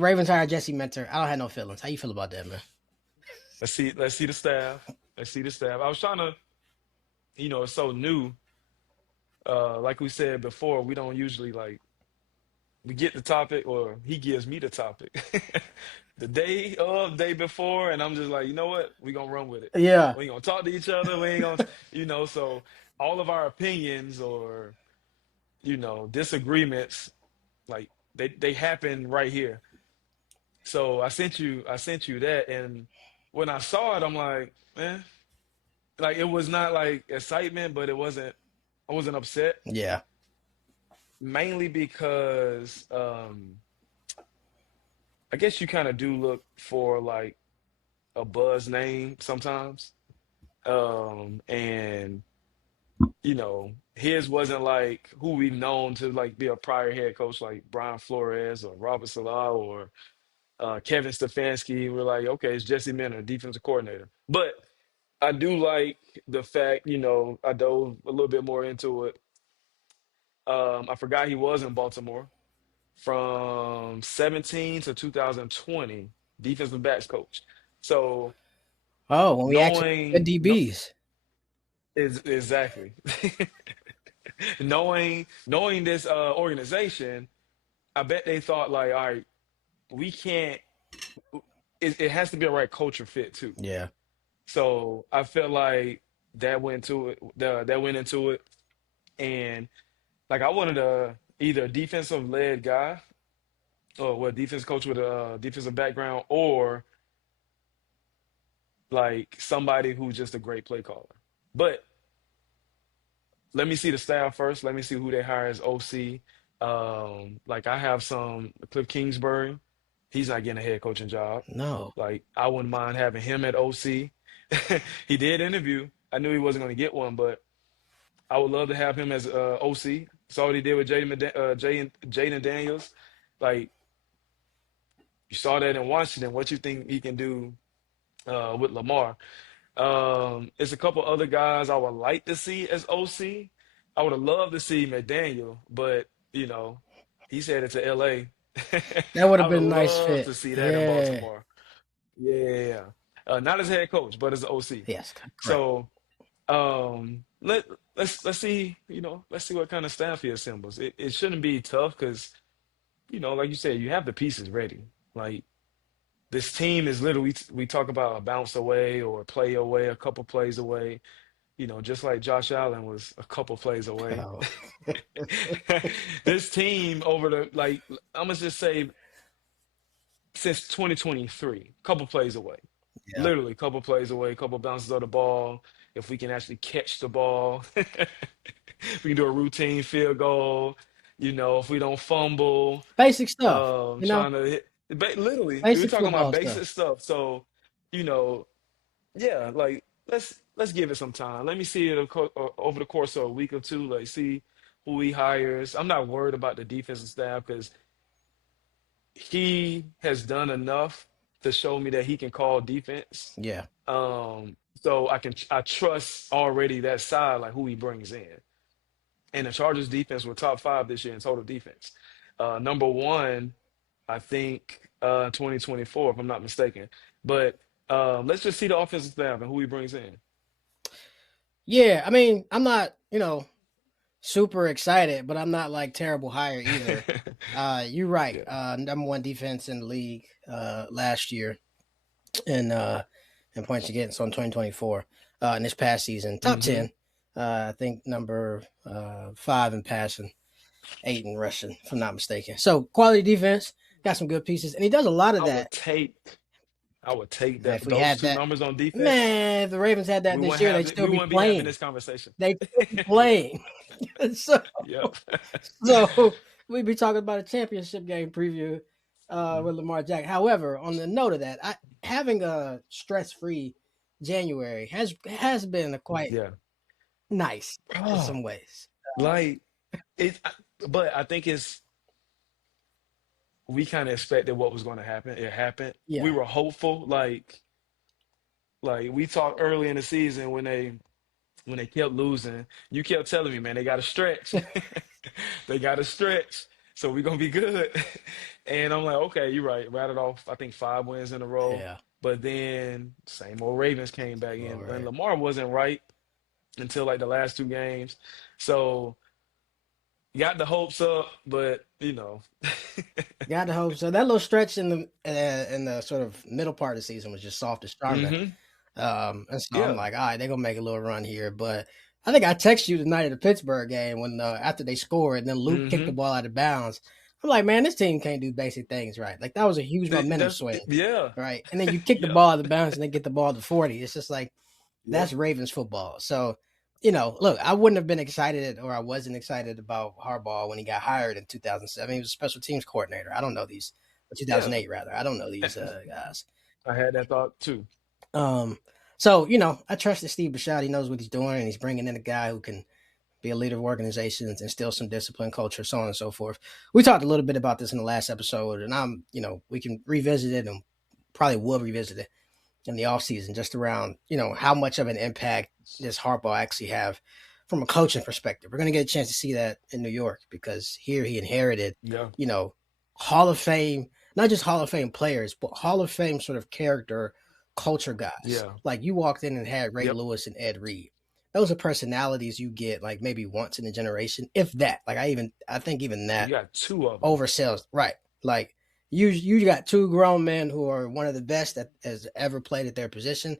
Ravens hired Jesse Mentor. I don't have no feelings. How you feel about that, man? Let's see the staff. Let's see the staff. I was trying to, it's so new. Like we said before, we don't usually like we get the topic or he gives me the topic the day before, and I'm just like, you know what? We gonna run with it. Yeah. We ain't gonna talk to each other. We ain't gonna, so all of our opinions or, disagreements, like they happen right here. So I sent you that, and when I saw it, I'm like, man, like it was not like excitement, but I wasn't upset, Yeah. mainly because I guess you kind of do look for like a buzz name sometimes. And his wasn't like who we've known to like be a prior head coach like Brian Flores or Robert Salah or Kevin Stefanski. We're like, okay, it's Jesse Minter, defensive coordinator. But I do like the fact, I dove a little bit more into it. I forgot he was in Baltimore from 17 to 2020, defensive backs coach. So Oh, when we actually good knowing no DBs. is exactly knowing this organization, I bet they thought like, all right, we can't. It has to be a right culture fit too. Yeah. So I felt like that went into it, and like I wanted a either a defensive led guy or what defense coach with a defensive background, or like somebody who's just a great play caller. But let me see the staff first. Let me see who they hire as OC. Like I have some Cliff Kingsbury. He's not getting a head coaching job. No. Like I wouldn't mind having him at OC. He did interview. I knew he wasn't going to get one, but I would love to have him as OC. Saw what he did with Jaden Daniels. Like you saw that in Washington. What you think he can do with Lamar? It's a couple other guys I would like to see as OC. I would have loved to see McDaniel, but he's headed to LA. That would I have would have been a nice loved fit. to see that in Yeah. Baltimore. Yeah. Not as head coach, but as OC. Yes, correct. So let's see, let's see what kind of staff he assembles. It shouldn't be tough because, like you said, you have the pieces ready. Like this team is literally we talk about a bounce away or a play away, a couple plays away, just like Josh Allen was a couple plays away. Oh, This team over the like I'm gonna just say since 2023, couple plays away. yeah. Literally, couple plays away, couple bounces of the ball. If we can actually catch the ball, we can do a routine field goal. If we don't fumble, Basic stuff. trying to hit. Literally, we're Basic talking about football stuff. basic stuff. So, you know, yeah, like let's give it some time. Let me see it over the course of a week or two. Like, see who he hires. I'm not worried about the defensive staff because he has done enough to show me that he can call defense. Yeah. So I trust already that side, like who he brings in. And the Chargers defense were top five this year in total defense. Number one, I think 2024, if I'm not mistaken. But let's just see the offensive staff and who he brings in. Yeah. I mean, I'm not, super excited, but I'm not like terrible hire either. You're right. Yeah. Number one defense in the league last year in points against on 2024 in this past season. Top Hmm. 10. I think number five in passing, eight in rushing, if I'm not mistaken. So quality defense, got some good pieces, and he does a lot of I would that. take I would take Man, if that we those had two that, numbers on defense. man, if the Ravens had that this year, they'd still We be wouldn't be having playing. this conversation. They'd still be playing. so, Yep. so we'd be talking about a championship game preview Mhm. with Lamar Jackson. However, on the note of that, having a stress-free January has been a quite Yeah. nice in Oh, some ways. like but I think we kind of expected what was going to happen. It happened. We Yeah, were hopeful, like we talked early in the season when they kept losing. You kept telling me, man, they got to stretch. They got to stretch. So we're gonna be good. And I'm like, okay, you're right. Rattled off, I think 5 wins in a row. Yeah. But then same old Ravens came back All in, and right. Lamar wasn't right until like the last two games. So got the hopes up, but Got the hope. So that little stretch in the sort of middle part of the season was just soft and starving. hmm And so I'm yeah, like, all right, they're gonna make a little run here. But I think I texted you the night of the Pittsburgh game when after they scored, and then Luke kicked the hmm ball out of bounds. I'm like, man, this team can't do basic things right. Like that was a huge momentum that's swing, yeah, right? And then you kick the yeah, ball out of bounds, and they get the ball to 40. It's just like yep, that's Ravens football. So, look, I wouldn't have been excited or I wasn't excited about Harbaugh when he got hired in 2007. He was a special teams coordinator. I don't know these, or yeah. 2008 rather. I don't know these guys. I had that thought too. Um, so I trusted Steve Bisciotti. He knows what he's doing, and he's bringing in a guy who can be a leader of organizations, instill some discipline, culture, so on and so forth. We talked a little bit about this in the last episode, and we can revisit it and probably will revisit it in the offseason, just around, how much of an impact does Harbaugh actually have from a coaching perspective. We're going to get a chance to see that in New York because here he inherited, Yeah, you know, Hall of Fame, not just Hall of Fame players, but Hall of Fame sort of character culture guys. yeah, Like you walked in and had Ray yep. Lewis and Ed Reed. Those are personalities you get like maybe once in a generation, if that. Like I think even You that got two of them. oversells. Right. Like you got two grown men who are one of the best that has ever played at their position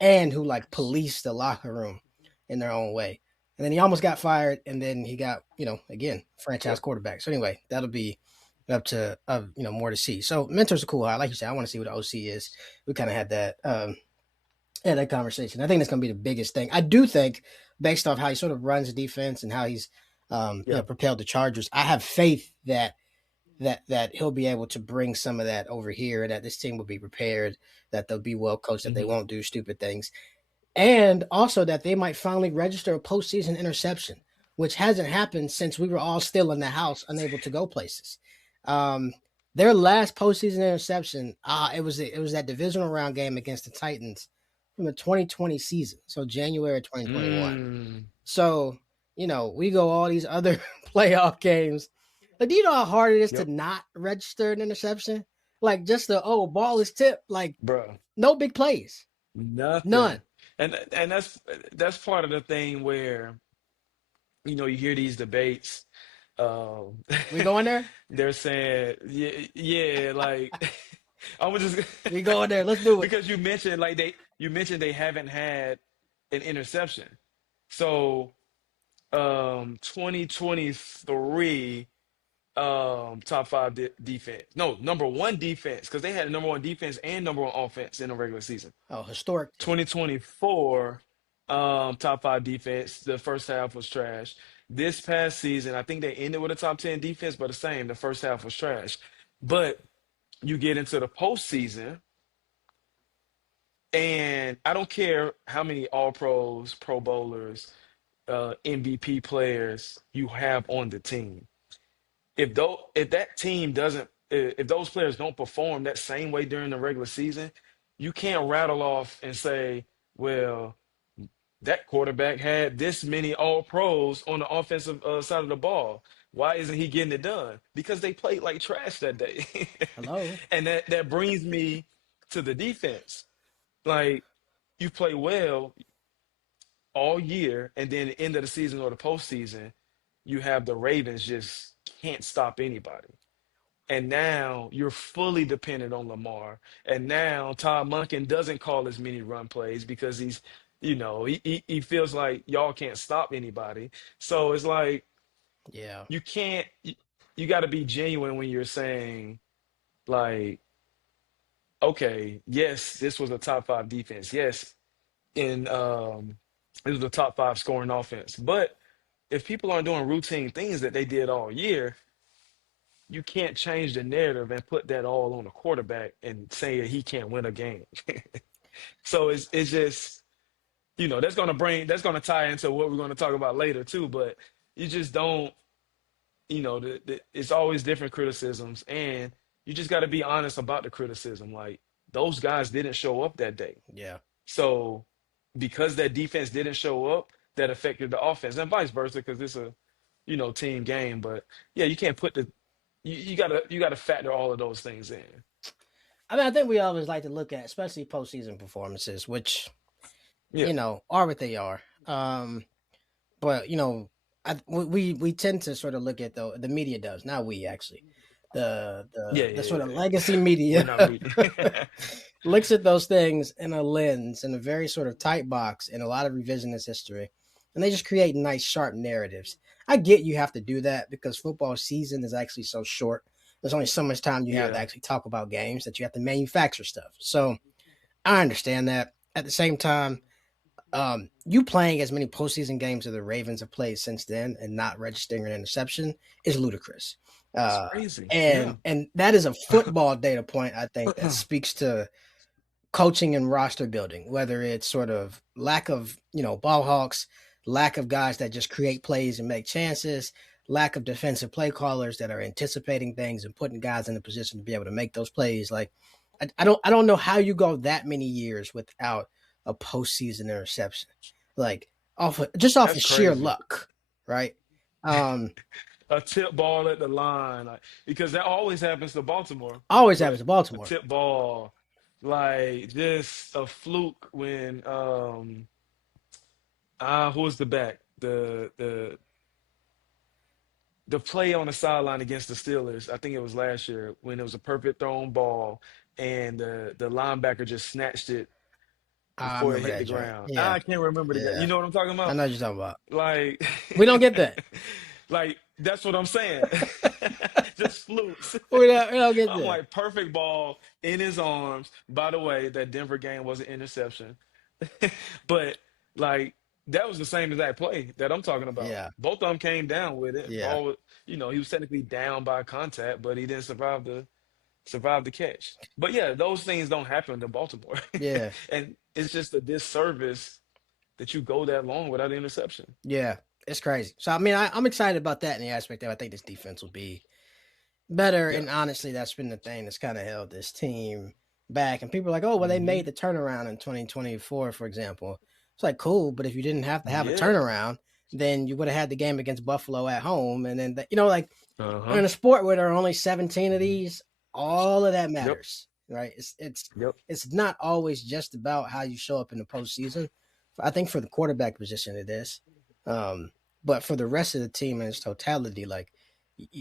and who like police the locker room in their own way. And then he almost got fired and then he got, again, franchise Yep. quarterback. So anyway, that'll be up to more to see. So mentors are cool. Like you said, I want to see what the OC is. We kind of had that conversation. I think that's going to be the biggest thing. I do think, based off how he sort of runs the defense and how he's Yeah. propelled the Chargers, I have faith that he'll be able to bring some of that over here. That this team will be prepared. That they'll be well coached. That they hmm won't do stupid things, and also that they might finally register a postseason interception, which hasn't happened since we were all still in the house, unable to go places. Um, their last postseason interception, it was that divisional round game against the Titans from the 2020 season, so January 2021. Mm, So we go all these other playoff games. Like, do you know how hard it is to yep, not register an interception? Like just the ball is tipped, like bro. no big plays, none. Nothing. And that's part of the thing where you hear these debates. Um, We going there? they're saying, yeah, yeah, like I'm just We going there? Let's do it. because you mentioned they haven't had an interception. So 2023 top five defense. No, number one defense because they had number one defense and number one offense in the regular season. Oh, historic. 2024 top five defense. The first half was trash. This past season, I think they ended with a top 10 defense, but the same. The first half was trash. But you get into the postseason, and I don't care how many All Pros, Pro Bowlers, MVP players you have on the team. If that team doesn't if those players don't perform that same way during the regular season, you can't rattle off and say, well, that quarterback had this many all pros on the offensive side of the ball. Why isn't he getting it done? Because they played like trash that day. Hello. And that brings me to the defense. Like you play well all year, and then the end of the season or the postseason, you have the Ravens just can't stop anybody. And now you're fully dependent on Lamar. And now Todd Monken doesn't call as many run plays because he feels like y'all can't stop anybody. So it's like Yeah. you can't, you got to be genuine when you're saying, like, okay, yes, this was a top five defense. Yes, in it was the top five scoring offense. But if people aren't doing routine things that they did all year, you can't change the narrative and put that all on a quarterback and say he can't win a game. So it's just that's gonna tie into what we're gonna talk about later too. But you just don't it's always different criticisms, and you just got to be honest about the criticism. Like those guys didn't show up that day, Yeah. so because that defense didn't show up, that affected the offense, and vice versa because it's a team game. But yeah, you can't put you gotta factor all of those things in. I mean, I think we always like to look at, especially postseason performances, which Yeah, are what they are. But we tend to sort of look at the media does, not we actually, the yeah, the yeah, the sort yeah, of yeah. legacy We're media not reading. looks at those things in a lens, in a very sort of tight box, in a lot of revisionist history, and they just create nice, sharp narratives. I get you have to do that because football season is actually so short. There's only so much time you have to Yeah, actually talk about games that you have to manufacture stuff. So I understand that. At the same time, you playing as many postseason games as the Ravens have played since then and not registering an interception is ludicrous. it's Uh, crazy. Yeah. and that is a football data point, I think, that speaks to coaching and roster building, whether it's sort of lack of, ball hawks, lack of guys that just create plays and make chances, lack of defensive play callers that are anticipating things and putting guys in a position to be able to make those plays. Like, I don't know how you go that many years without a postseason interception, like off of That's sheer crazy. luck, right? Um, A tip ball at the line, like, because that always happens to Baltimore. always happens But in a Baltimore. tip ball, like just a fluke when who was the back? The play on the sideline against the Steelers, I think it was last year when it was a perfect thrown ball and the linebacker just snatched it I before it remember hit that the joint. ground. Yeah, I can't remember the guy. You yeah, know what I'm talking I about? know what you're talking about. Like, We don't get that. like that's what I'm saying. Just flukes. We don't get I'm that. like perfect ball in his arms. By the way, that Denver game was an interception, but like that was the same exact play that I'm talking about. Yeah, Both of them came down with it. yeah, Ball, he was technically down by contact, but he didn't survive the catch. But yeah, those things don't happen to Baltimore, yeah, and it's just a disservice that you go that long without an interception. yeah. It's crazy. So I mean, I'm excited about that in the aspect that I think this defense will be better. Yeah. And honestly, that's been the thing that's kind of held this team back. And people are like, oh, well, they Hmm. made the turnaround in 2024, for example. It's like, cool, but if you didn't have to have a Yeah. turnaround, then you would have had the game against Buffalo at home. And then, like Uh huh. in a sport where there are only 17 of Hmm. these, all of that Yep. matters, right? Yep. It's not always just about how you show up in the postseason. I think for the quarterback position, it is. Um, but for the rest of the team in its totality, like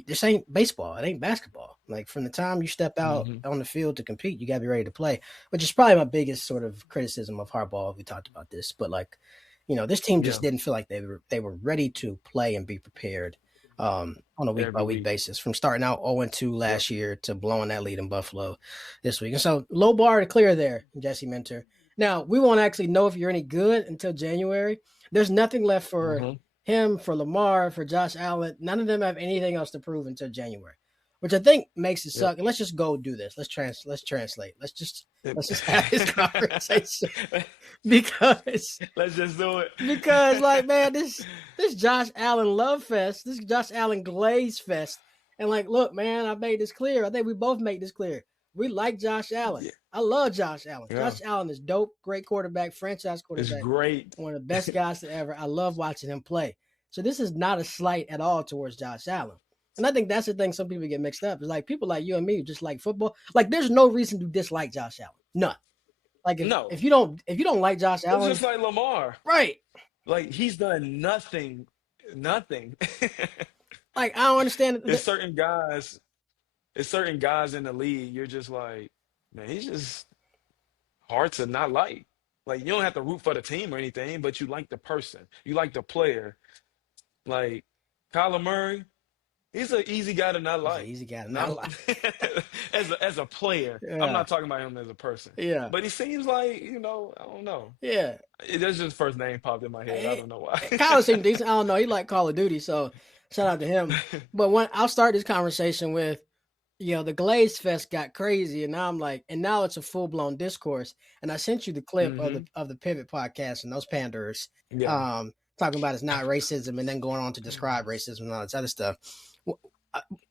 this ain't baseball. It ain't basketball. Like from the time you step out Hmm. on the field to compete, you got to be ready to play, which is probably my biggest sort of criticism of Harbaugh. We talked about this, but like, this team just Yeah. didn't feel like they were ready to play and be prepared on a week by Every week week. basis from starting out 0-2 Yep. last year to blowing that lead in Buffalo this week. And so low bar to clear there, Jesse Mentor. Now, we won't actually know if you're any good until January. There's nothing left for Hmm. him, for Lamar, for Josh Allen. None of them have anything else to prove until January, which I think makes it Yep. suck. And let's just go do this. Let's translate. Yep. Let's just have this conversation because Let's just do it. like, man, this Josh Allen love fest, this Josh Allen glaze fest, and like, look, man, I made this clear. I think we both made this clear. We like Josh Allen. Yeah. I love Josh Allen. Yeah. Josh Allen is dope, great quarterback, franchise It's quarterback, great. one of the best guys to ever. I love watching him play. So this is not a slight at all towards Josh Allen. And I think that's the thing some people get mixed up. Is like people like you and me who just like football. Like there's no reason to dislike Josh Allen. None. Like if No, you don't like Josh it's Allen, just like Lamar. right. Like he's done nothing, nothing. Like I don't understand It's certain guys. It's certain guys in the league. You're just like, man, he's just hard to not like. Like you don't have to root for the team or anything, but you like the person. You like the player. Like Kyler Murray, he's an easy guy to not He's an like. easy guy to not Not like. as a player. I'm Yeah. not talking about him as a person. Yeah. But he seems like, I don't know. Yeah. That's just first name popped in my head. I Eh, don't know why. Kyler seemed decent. I don't know. He like Call of Duty, so shout out to him. But when I'll start this conversation with, the Glaze Fest got crazy, and now I'm like, and now it's a full blown discourse. And I sent you the clip of the Hmm. of the Pivot podcast and those panders, Yeah. talking about it's not racism, and then going on to describe racism and all this other stuff.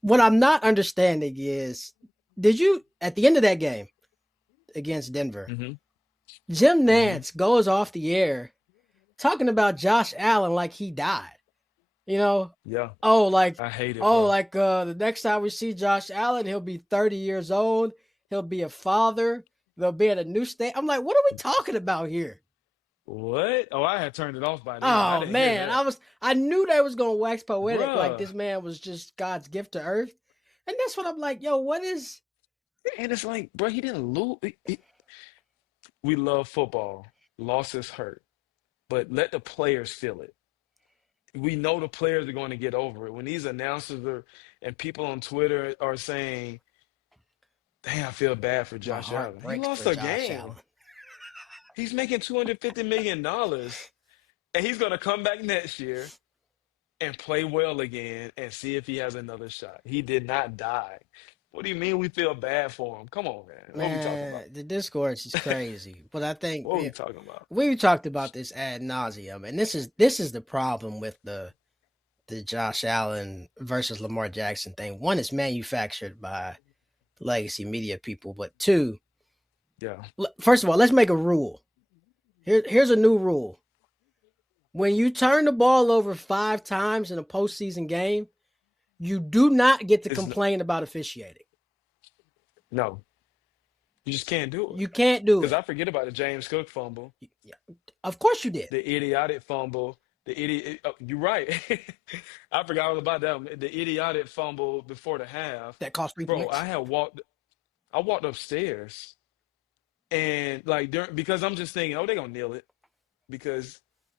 What I'm not understanding is, did you at the end of that game against Denver, Hmm. Jim Hmm. Nance goes off the air talking about Josh Allen like he died. You know, Yeah, oh like I hate it, oh bro. like the next time we see Josh Allen, he'll be 30 years old. He'll be a father. They'll be at a new state. I'm like, what are we talking about here? What? Oh, I had turned it off by then. I Oh didn't hear man, that, I knew they was gonna wax poetic like bruh. this man was just God's gift to earth. And that's what I'm like, yo, what is And it's like, bro, he didn't lose. We love football. Losses hurt, but let the players feel it. We know the players are going to get over it. When these announcers are and people on Twitter are saying, "Damn, I feel bad for my Josh heart Allen. He breaks lost for a Josh Allen. game. He's making $250 million, and he's going to come back next year and play well again and see if he has another shot. He did not die. What do you mean we feel bad for him? Come on, man. What are we talking about? Man, the discourse is crazy. But I think What are we talking about? we've talked about this ad nauseum, and this is the problem with the Josh Allen versus Lamar Jackson thing. One, is manufactured by legacy media people, but two, Yeah. first of all, let's make a rule. Here's a new rule. When you turn the ball over 5 times in a postseason game, you do not get to It's complain about officiating. no, you just can't do You it. can't do Because it. I forget about the James Cook fumble, Yeah, of course you did. the idiotic fumble, the idiot. Oh, you're right. I forgot all about that one. The idiotic fumble before the half. That cost 3 Bro, points. I walked upstairs and like because I'm just thinking, oh, they're gonna kneel it because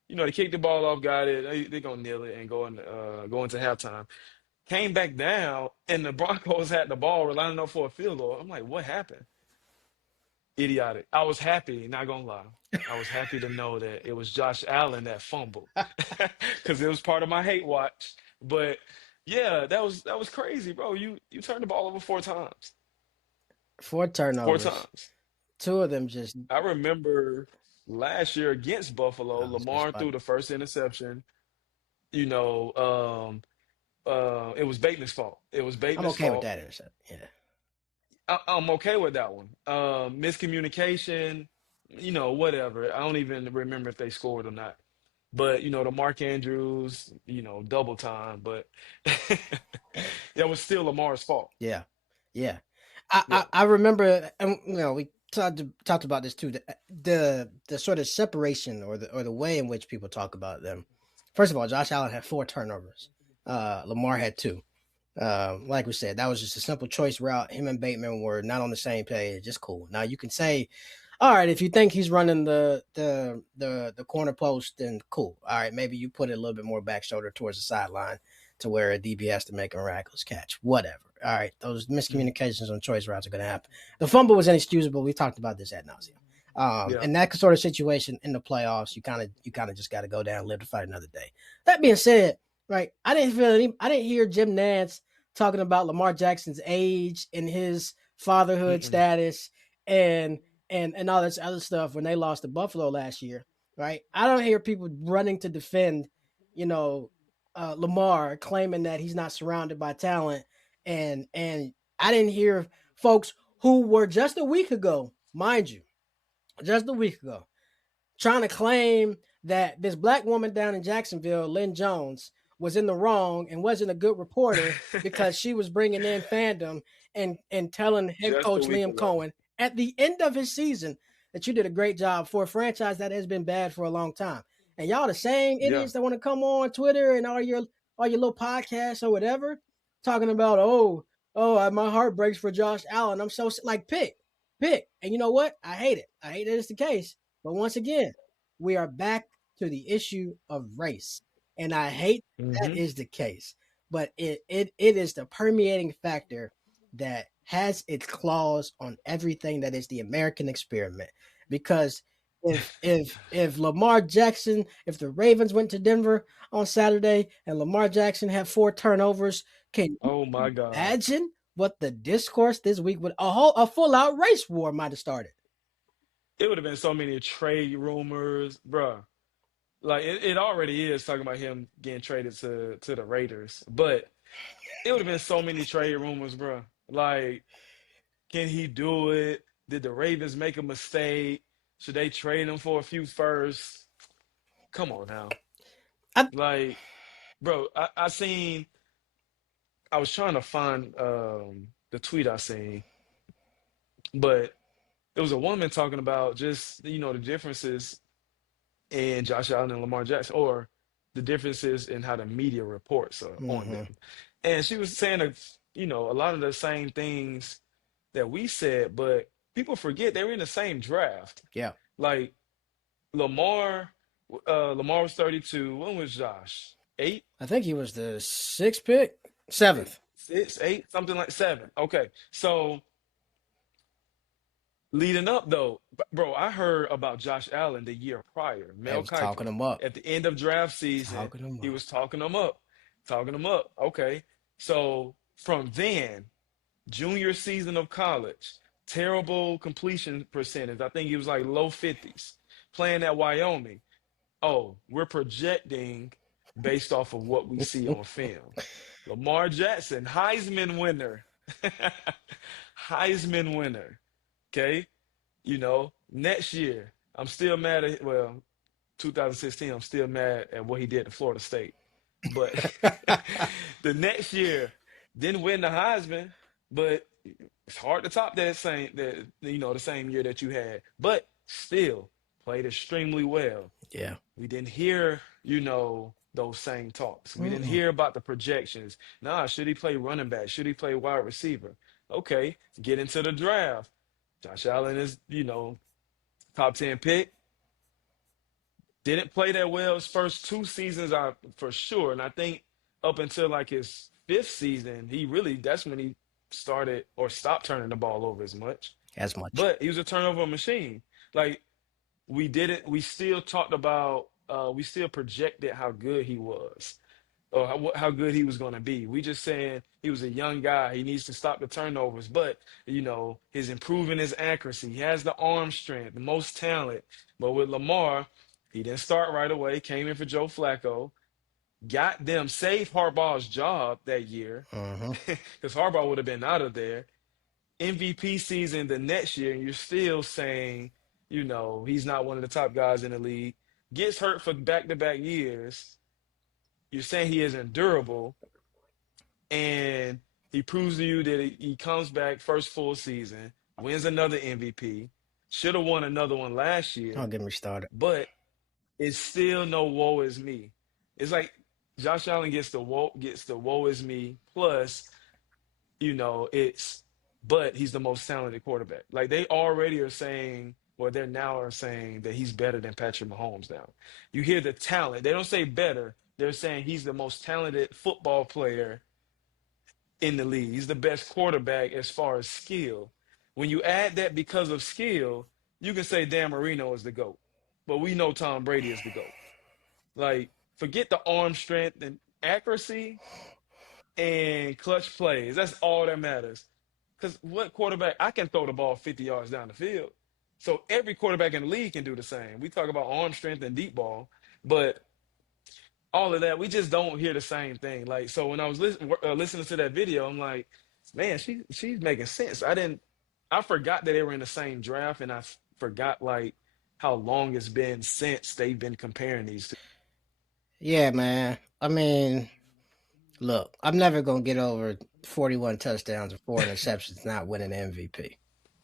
they kicked the ball off, got it. They're gonna kneel it and go into halftime. Came back down and the Broncos had the ball, were lining up for a field goal. I'm like, what happened? Idiotic. I was happy, not gonna lie. I was happy to know that it was Josh Allen that fumbled because it was part of my hate watch. But yeah, that was crazy, bro. You turned the ball over 4 times. Four Four turnovers. times. Two of them just I remember last year against Buffalo, I was just Lamar about threw the first interception. You know, it was Bateman's fault. It was I'm Bateman's okay with fault. that intercept. Yeah. I'm okay with that one. Miscommunication, whatever. I don't even remember if they scored or not. But the Mark Andrews, double time. But that was still Lamar's fault. Yeah. Yeah. I, Yeah, I, I remember, and we talked about this too. The sort of separation or the way in which people talk about them. First of all, Josh Allen had 4 turnovers. Lamar had two. Like we said, that was just a simple choice route. Him and Bateman were not on the same page. Just cool. Now you can say, all right, if you think he's running the corner post, then cool. All right, maybe you put it a little bit more back shoulder towards the sideline to where a DB has to make a miraculous catch. Whatever. All right, those mhm, miscommunications on choice routes are going to happen. The fumble was inexcusable. We talked about this ad nauseum. yeah. And that sort of situation in the playoffs, you kind of just got to go down and live to fight another day. That being said, right, I didn't hear Jim Nance talking about Lamar Jackson's age and his fatherhood Mm-mm. status and and all this other stuff when they lost to Buffalo last year, right? I don't hear people running to defend, you know, Lamar claiming that he's not surrounded by talent, and I didn't hear folks who were just a week ago, mind you, just a week ago, trying to claim that this black woman down in Jacksonville, Lynn Jones, was in the wrong and wasn't a good reporter because she was bringing in fandom and telling head Just a coach week Liam ago. Cohen at the end of his season that you did a great job for a franchise that has been bad for a long time. And y'all the same Yeah. idiots that want to come on Twitter and all your little podcasts or whatever talking about my heart breaks for Josh Allen. I'm so like pick. And you know what? I hate it. I hate that it's the case. But once again, we are back to the issue of race. And I hate that Hmm. is the case. But it is the permeating factor that has its claws on everything that is the American experiment. Because if Lamar Jackson, if the Ravens went to Denver on Saturday and Lamar Jackson had 4 turnovers, can you Oh my God. imagine what the discourse this week would a full out race war might have started? It would have been so many trade rumors, bruh. Like it already is talking about him getting traded to the Raiders, but it would have been so many trade rumors, bruh. Like, can he do it? Did the Ravens make a mistake? Should they trade him for a few firsts? Come on now. I Like, bro. I seen. I was trying to find the tweet I seen, but it was a woman talking about just the differences in Josh Allen and Lamar Jackson, or the differences in how the media reports on Mm-hmm. them. And she was saying a lot of the same things that we said, but people forget they were in the same draft. Yeah. Like Lamar, Lamar was 32. When was Josh? Eight, I think he was the sixth pick, seventh. six, eight, something like seven. Okay, so leading up though, bro, I heard about Josh Allen the year prior. They Mel was talking Kiper him up. at the end of draft season, Talking him he up. was talking him up. Okay, so from then, junior season of college, terrible completion percentage. I think he was like low 50s, playing at Wyoming. Oh, we're projecting based off of what we see on film. Lamar Jackson, Heisman winner. Heisman winner. Okay. Next year, I'm still mad at, well, 2016, I'm still mad at what he did to Florida State. But the next year, didn't win the Heisman, but it's hard to top the same year that you had. But still played extremely well. Yeah. We didn't hear, those same talks. We didn't Mm-mm. hear about the projections. Nah, should he play running back? Should he play wide receiver? Okay, get into the draft. Josh Allen is, top 10 pick. Didn't play that well his first two seasons, for sure. And I think up until like his fifth season, that's when he started or stopped turning the ball over as much. As much. But he was a turnover machine. Like we still talked about, we still projected how good he was, or how good he was going to be. We just saying he was a young guy. He needs to stop the turnovers, but he's improving his accuracy. He has the arm strength, the most talent. But with Lamar, he didn't start right away. Came in for Joe Flacco, got them, saved Harbaugh's job that year, Mm-hmm. because Harbaugh would have been out of there. MVP season the next year, and you're still saying, he's not one of the top guys in the league. Gets hurt for back-to-back years. You're saying he isn't durable, and he proves to you that he comes back first full season, wins another MVP, should have won another one last Don't year, get me started. but it's still no woe is me. It's like Josh Allen gets the woe is me plus, it's but he's the most talented quarterback. Like they already are saying, well, they're now are saying that he's better than Patrick Mahomes now. You hear the talent. They don't say better. They're saying he's the most talented football player in the league. He's the best quarterback as far as skill. When you add that because of skill, you can say Dan Marino is the GOAT. But we know Tom Brady is the GOAT. Like, forget the arm strength and accuracy and clutch plays. That's all that matters. Because what quarterback, I can throw the ball 50 yards down the field. So every quarterback in the league can do the same. We talk about arm strength and deep ball, but all of that, we just don't hear the same thing. Like, so when I was listening to that video, I'm like, man, she's making sense. I forgot that they were in the same draft, and forgot like how long it's been since they've been comparing these two. Yeah, man. I mean, look, I'm never gonna get over 41 touchdowns and 4 interceptions not winning MVP.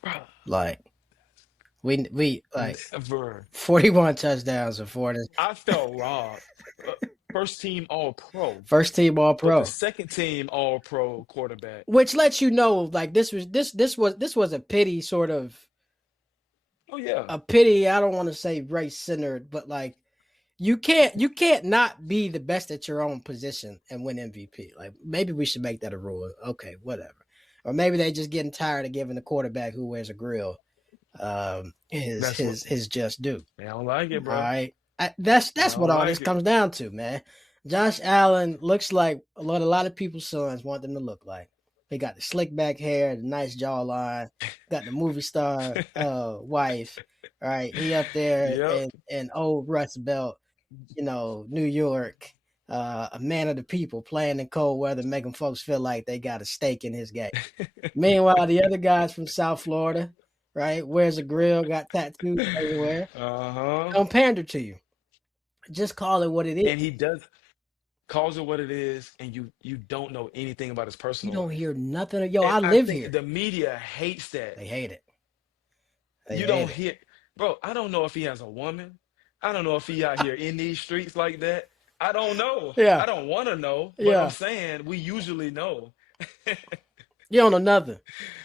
Bruh, Like we like never. 41 touchdowns and four. I felt robbed. Uh, First team All Pro, First team All but the Pro, second team All Pro quarterback. which lets you know like this was a pity sort of Oh yeah, a pity. I don't want to say race centered, but like you can't not be the best at your own position and win MVP. Like maybe we should make that a rule. Okay, whatever. Or maybe they just getting tired of giving the quarterback who wears a grill his that's what. his his just due. I don't like it, All bro. right. That's I that's what don't all this like it. comes down to, man. Josh Allen looks like what a lot of people's sons want them to look like. He got the slick back hair, the nice jawline, got the movie star wife. All right. He up there Yep. in old Rust Belt, New York, a man of the people playing in cold weather, making folks feel like they got a stake in his game. Meanwhile, the other guys from South Florida, right, wears a grill, got tattoos everywhere. Uh-huh. Don't pander to you. Just call it what it is. And he does. calls it what it is, and you don't know anything about his You personal don't life. hear nothing of yo. And I I live think here. the media hates that. They hate it. They You hate don't it. hear, bro. I don't know if he has a woman. I don't know if he out here in these streets like that. I don't know. Yeah, I don't want to know, but I'm yeah. saying we usually know. You don't know nothing.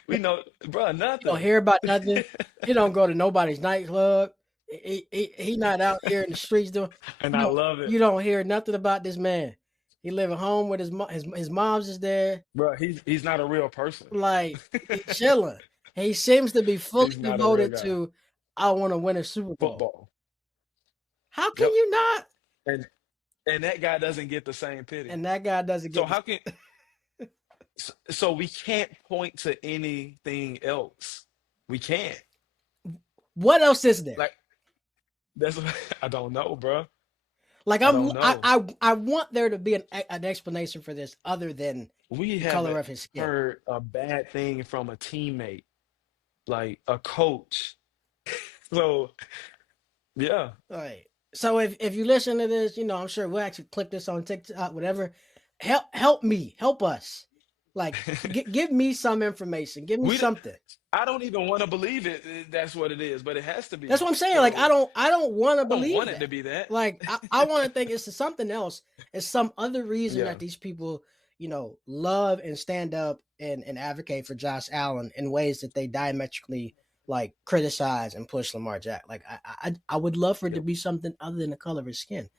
We know, bro, You don't nothing. hear about nothing. He don't go to nobody's nightclub. He not out here in the streets doing. And You I don't love it, you don't hear nothing about this man. He live at home with his mom's is there. bro. He's not a real person. Like he chilling. He seems to be fully He's not a real devoted guy. to I want to win a Super Bowl. Football. How can Yep. you not? And and that guy doesn't get the same pity. And that guy doesn't So get this. how can so we can't point to anything else. We can't. What else is there? Like that's I don't know, bro. Like I don't know. I want there to be an explanation for this other than We the color haven't of his skin. heard a bad thing from a teammate, like a coach. So yeah. All right. So if you listen to this, I'm sure we'll actually clip this on TikTok, whatever. Help us. Like give me some information. Give me We d- something. I don't even want to believe that's what it is, but it has to That's be. what I'm saying. Like So I don't want to I don't want believe it that. to be that. Like I want to think it's something else. It's some other reason Yeah. that these people, love and stand up and advocate for Josh Allen in ways that they diametrically like criticize and push Lamar Jack. Like I would love for it to Yep. be something other than the color of his skin.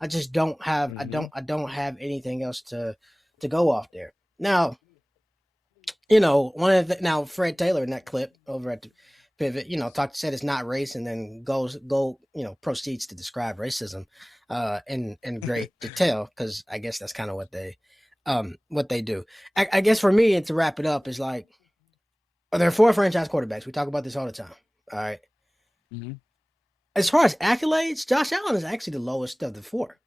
I just don't have Hmm. I don't have anything else to go off there. Now, one of now Fred Taylor in that clip over at the pivot, said it's not race and then proceeds to describe racism in great detail because I guess that's kind of what they do. I guess for me and to wrap it up is like there are four franchise quarterbacks. We talk about this all the time. All right. Hmm. As far as accolades, Josh Allen is actually the lowest of the four.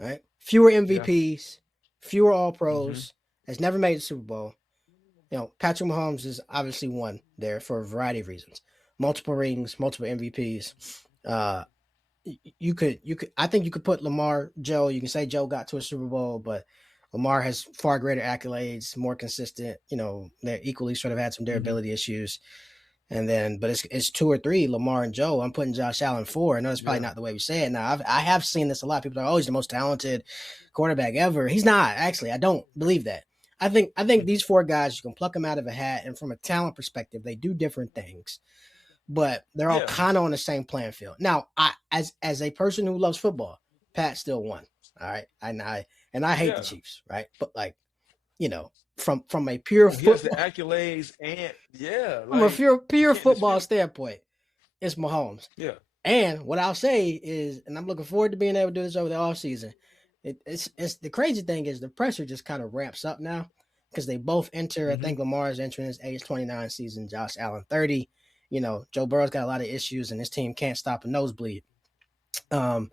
Right? Fewer Yeah. MVPs, fewer All Hmm. Pros, has never made the Super Bowl. Patrick Mahomes is obviously one there for a variety of reasons. Multiple rings, multiple MVPs. You could I think you could put Lamar, Joe, you can say Joe got to a Super Bowl, but Lamar has far greater accolades, more consistent, they equally sort of had some Hmm. durability issues. And then, but it's two or three, Lamar and Joe. I'm putting Josh Allen four. I know that's probably Yeah. not the way we say it. Now, I have seen this a lot. People are always the most talented quarterback ever. He's not actually. I don't believe that. I think these four guys you can pluck them out of a hat, and from a talent perspective, they do different things, but they're all Yeah. kind of on the same playing field. Now, as a person who loves football, Pat still won. All right, and I hate the Yeah. Chiefs, right? But like from a pure He has the football accolades and yeah, from a like you pure can't football dispute. standpoint, it's Mahomes. Yeah. And what I'll say is, and I'm looking forward to being able to do this over the offseason. It's the crazy thing is the pressure just kind of ramps up now because they both enter. I Hmm. think Lamar is entering his age 29 season. Josh Allen 30. Joe Burrow's got a lot of issues, and his team can't stop a nosebleed. Um,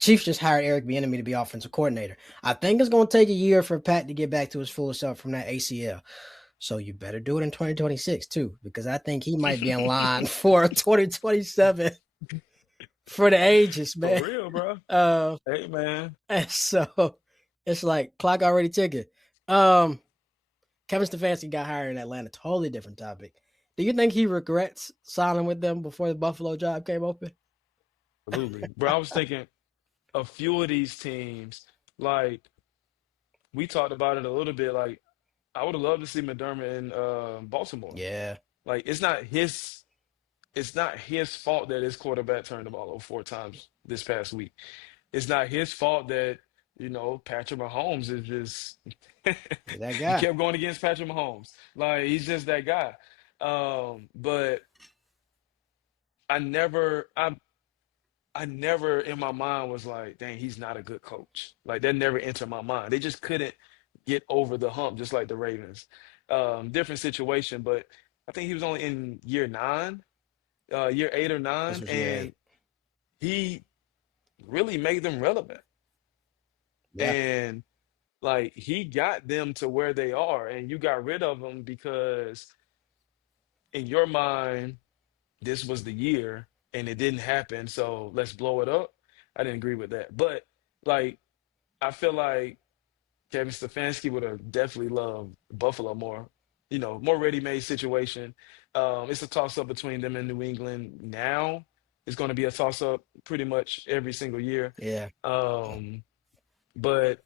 Chiefs just hired Eric Bieniemy to be offensive coordinator. I think it's going to take a year for Pat to get back to his full self from that ACL. So you better do it in 2026 too, because I think he might be in line for 2027 for the ages, For man. real, bro. Uh, Hey, man. and so it's like clock already ticking. Um, Kevin Stefanski got hired in Atlanta. Totally different topic. Do you think he regrets signing with them before the Buffalo job came open? Absolutely, bro. I was thinking a few of these teams, like we talked about it a little bit. Like I would have loved to see McDermott in Baltimore. Yeah, Like it's not his fault that his quarterback turned the ball over four times this past week. It's not his fault that, Patrick Mahomes is just he's that you guy. kept going against Patrick Mahomes. Like he's just that guy. But I never I never in my mind was like, dang, he's not a good coach. Like that never entered my mind. They just couldn't get over the hump, just like the Ravens. Different situation, but I think he was only in year nine, year eight or This nine, was year and 8. he really made them relevant. Yeah, And like he got them to where they are, and you got rid of them because in your mind, this was the year and it didn't happen. So let's blow it up. I didn't agree with that. But like I feel like Kevin Stefanski would have definitely loved Buffalo more. More ready-made situation. It's a toss-up between them and New England now. It's going to be a toss-up pretty much every single year. Yeah, Um, but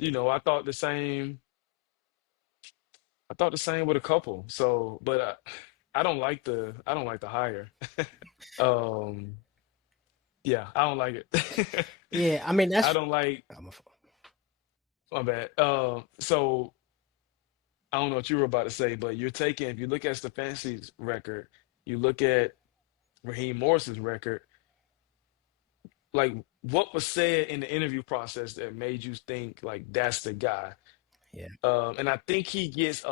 I thought the same. I thought the same with a couple. So, but I don't like the hire. Um, yeah, I don't like it. yeah. I mean, I that's don't like. I'm a, My bad. So I don't know what you were about to say, but if you look at Stefanski's record, you look at Raheem Morris's record, like what was said in the interview process that made you think like that's the guy? yeah, And I think he gets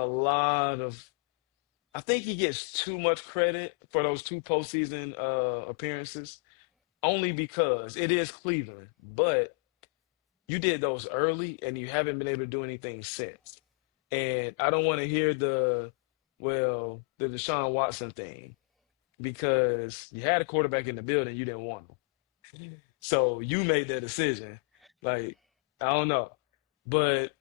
too much credit for those two postseason appearances, only because it is Cleveland, but you did those early and you haven't been able to do anything since. And I don't want to hear the Deshaun Watson thing because you had a quarterback in the building, you didn't want him. So you made that decision. Like, I don't know. But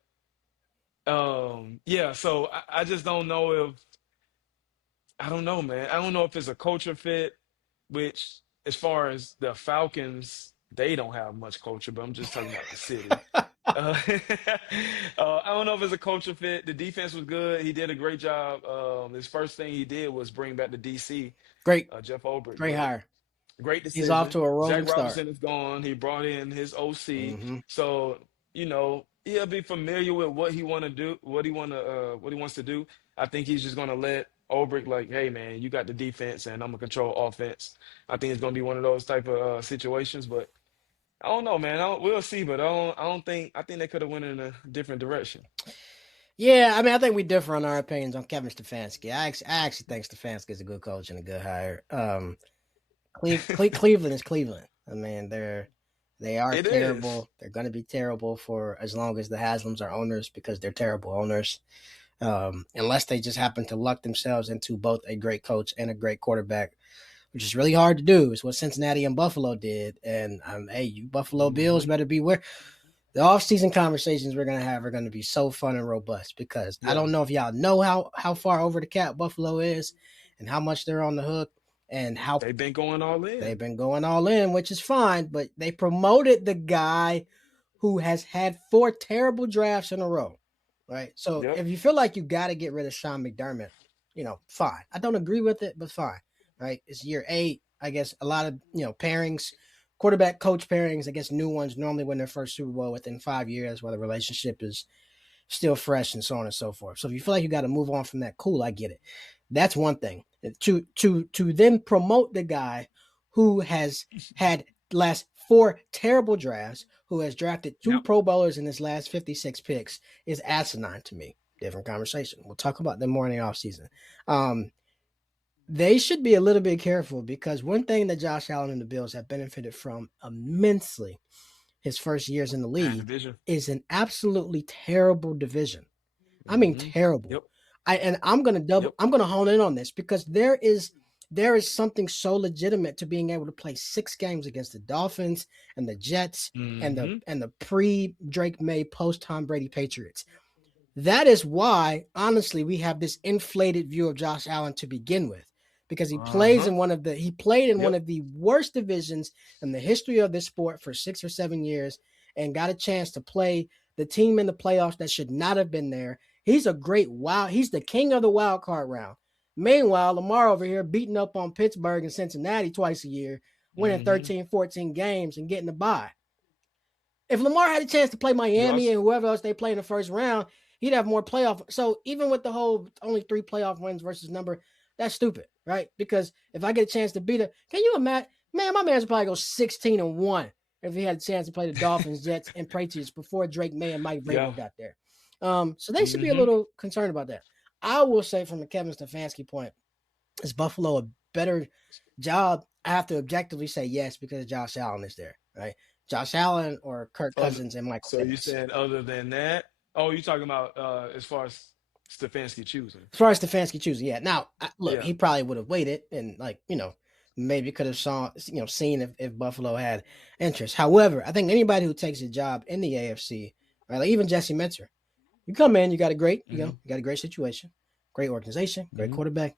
yeah, so I just don't know if I don't know, man. I don't know if it's a culture fit, which as far as the Falcons, they don't have much culture, but I'm just talking about the city. Uh, I don't know if it's a culture fit. The defense was good. He did a great job. His first thing he did was bring back the DC, great, Jeff Ulbrich, great but hire. great He's off decision. to a Zach rolling start. Robinson is gone. He brought in his OC, Hmm. so he'll be familiar with what he want to do, what he wants to do. I think he's just gonna let Ulbrich like, hey man, you got the defense, and I'm gonna control offense. I think it's gonna be one of those type of situations, but I don't know, man. We'll see, but I don't think I think they could have went in a different direction. Yeah, I mean, I think we differ on our opinions on Kevin Stefanski. I actually think Stefanski is a good coach and a good hire. Cleveland is Cleveland. I mean, they are It is. terrible. They're going to be terrible for as long as the Haslams are owners because they're terrible owners. Unless they just happen to luck themselves into both a great coach and a great quarterback, which is really hard to do. It's what Cincinnati and Buffalo did. And hey, you Buffalo Bills Hmm. better beware. The off-season conversations we're gonna have are gonna be so fun and robust because I Yeah, don't know if y'all know how far over the cap Buffalo is and how much they're on the hook and how they've been going all they've in. been going all in, which is fine, but they promoted the guy who has had four terrible drafts in a row. Right. So Yep. if you feel like you got to get rid of Sean McDermott, fine. I don't agree with it, but fine. Right. It's year 8. I guess a lot of, pairings, quarterback coach pairings, I guess new ones normally win their first Super Bowl within 5 years while the relationship is still fresh and so on and so forth. So if you feel like you got to move on from that, cool, I get it. That's one thing. To then promote the guy who has had last four terrible drafts, who has drafted two Yep. Pro Bowlers in his last 56 picks, is asinine to me. Different conversation. We'll talk about them more in the offseason. Um, they should be a little bit careful because one thing that Josh Allen and the Bills have benefited from immensely his first years in the Bad league division. is an absolutely terrible division. I mean Hmm. terrible. Yep. Yep. I'm gonna hone in on this because there is something so legitimate to being able to play 6 games against the Dolphins and the Jets and the Hmm. and the pre Drake May post Tom Brady Patriots. That is why, honestly, we have this inflated view of Josh Allen to begin with, because Uh-huh. he played in one Yep. of the worst divisions in the history of this sport for 6 or 7 years, and got a chance to play the team in the playoffs that should not have been there. He's a great wild. He's the king of the wild card round. Meanwhile, Lamar over here beating up on Pittsburgh and Cincinnati twice a year, winning Hmm. 13, 14 games and getting a bye. If Lamar had a chance to play You Miami also, and whoever else they play in the first round, he'd have more playoff. So even with the whole only 3 playoff wins versus number, that's stupid, right? Because if I get a chance to beat it, can you imagine? Man, my man's probably go 16-1 if he had a chance to play the Dolphins, Jets, and Patriots before Drake May and Mike Vrabel yeah. got there. So they should be a Hmm. little concerned about that. I will say from the Kevin Stefanski point, is Buffalo a better job? I have to objectively say yes because Josh Allen is there, right? Josh Allen or Kirk Other, Cousins and Michael so you Penix. said other than that? Oh, you talking about as far as Stefanski choosing? As far as Stefanski choosing, yeah. Now, look, Yeah. he probably would have waited and, like, maybe could have seen if Buffalo had interest. However, I think anybody who takes a job in the AFC, right, like even Jesse Minter, you come in, you got a great, Hmm. you got a great situation, great organization, great Hmm. quarterback,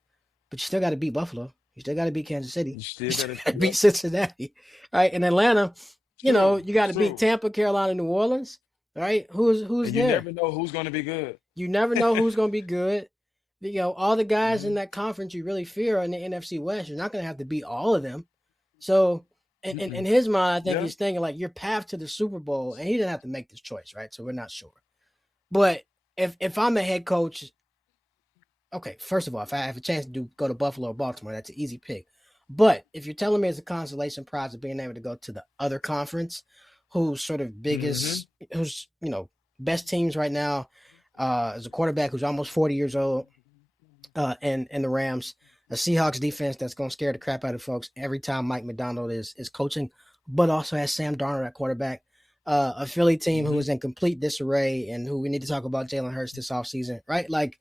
but you still got to beat Buffalo. You still got to beat Kansas City. You You still still gotta, got to beat yep. Cincinnati, right? In Atlanta, True, you got to beat true. Tampa, Carolina, New Orleans, right? Who's And you there? never know who's gonna be good. You never know who's going to be good. All the guys in that conference you really fear in the NFC West, you're not going to have to beat all of them. So, in Mm-mm. his mind, I think Yeah. he's thinking like your path to the Super Bowl, and he didn't have to make this choice, right? So we're not sure. But if I'm a head coach, okay, first of all, if I have a chance to go to Buffalo or Baltimore, that's an easy pick. But if you're telling me it's a consolation prize of being able to go to the other conference, whose sort of Hmm. biggest, who's best teams right now, is a quarterback who's almost 40 years old, and the Rams, a Seahawks defense that's going to scare the crap out of folks every time Mike McDonald is coaching, but also has Sam Darnold at quarterback. A Philly team who Hmm. is in complete disarray and who we need to talk about Jalen Hurts this offseason, right? Like,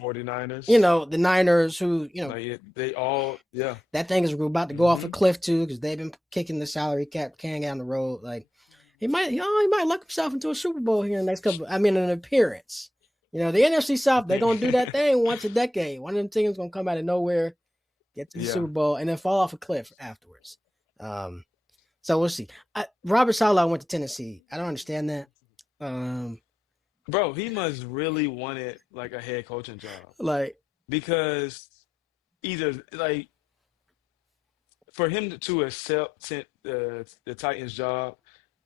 49ers. the Niners who, Like they all, yeah. that thing is about to go off a Hmm. cliff too because they've been kicking the salary cap can down the road. Like, he might luck himself into a Super Bowl here in the next couple. I mean, an appearance. The NFC South, they're gonna do that thing once a decade. One of them teams gonna come out of nowhere, get to the Yeah. Super Bowl, and then fall off a cliff afterwards. Um, so we'll see. Robert Saleh went to Tennessee. I don't understand that. Um, Bro, he must really wanted like a head coaching job like, because either like for him to accept the Titans job,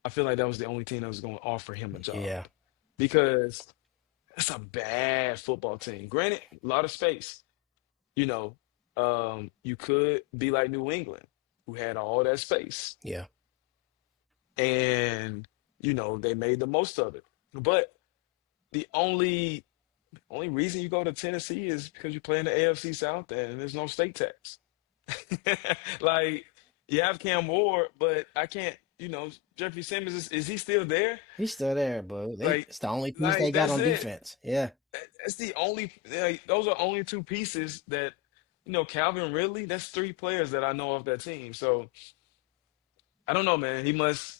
I feel like that was the only team that was going to offer him a job yeah, because that's a bad football team. Granted, a lot of space. You know, you could be like New England, who had all that space, yeah, and they made the most of it. But the only reason you go to Tennessee is because you play in the AFC South and there's no state tax. Like you have Cam Ward, but I can't. Jeffrey Simmons is he still there? he's still there, but Like, it's the only piece they like got that's on it. defense. Yeah, That's the only. Like, those are only two pieces that Calvin Ridley. That's three players that I know of that team. So I don't know, man. He must.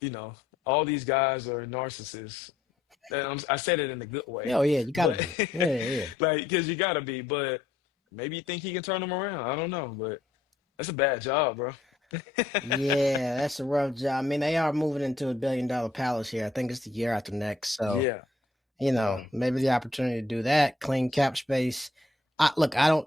You know, all these guys are narcissists. And I said it in a good yeah, way, oh yeah, you gotta but be. Yeah, yeah. like because you gotta be. But maybe you think he can turn them around. I don't know, but that's a bad job, bro. Yeah, that's a rough job. I mean, they are moving into a $1 billion palace here. I think it's the year after next. So, Yeah, yeah, maybe the opportunity to do that, clean cap space. Look, I don't,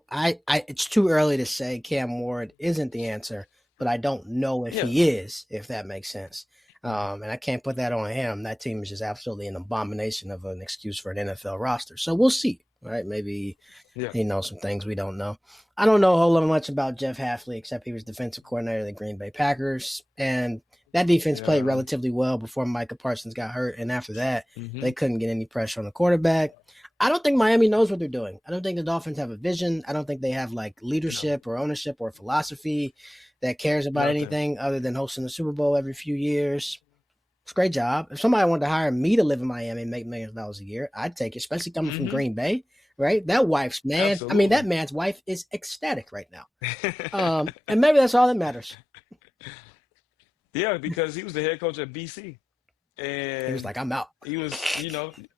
it's too early to say Cam Ward isn't the answer, but I don't know if yeah. he is, if that makes sense. And I can't put that on him. That team is just absolutely an abomination of an excuse for an NFL roster. So we'll see, right? Maybe Yeah. he knows some things we don't know. I don't know a whole lot much about Jeff Hafley, except he was defensive coordinator of the Green Bay Packers. And that defense played Yeah. relatively well before Micah Parsons got hurt. And after that, Hmm. they couldn't get any pressure on the quarterback. I don't think Miami knows what they're doing. I don't think the Dolphins have a vision. I don't think they have like No, leadership or ownership or philosophy that cares about nothing. anything other than hosting the Super Bowl every few years. It's a great job. If somebody wanted to hire me to live in Miami and make millions of dollars a year, I'd take it, especially coming from Hmm. Green Bay, right? That Absolutely. man's wife is ecstatic right now. And maybe that's all that matters. Yeah, because he was the head coach at BC, He was and like, I'm out. he was, yeah,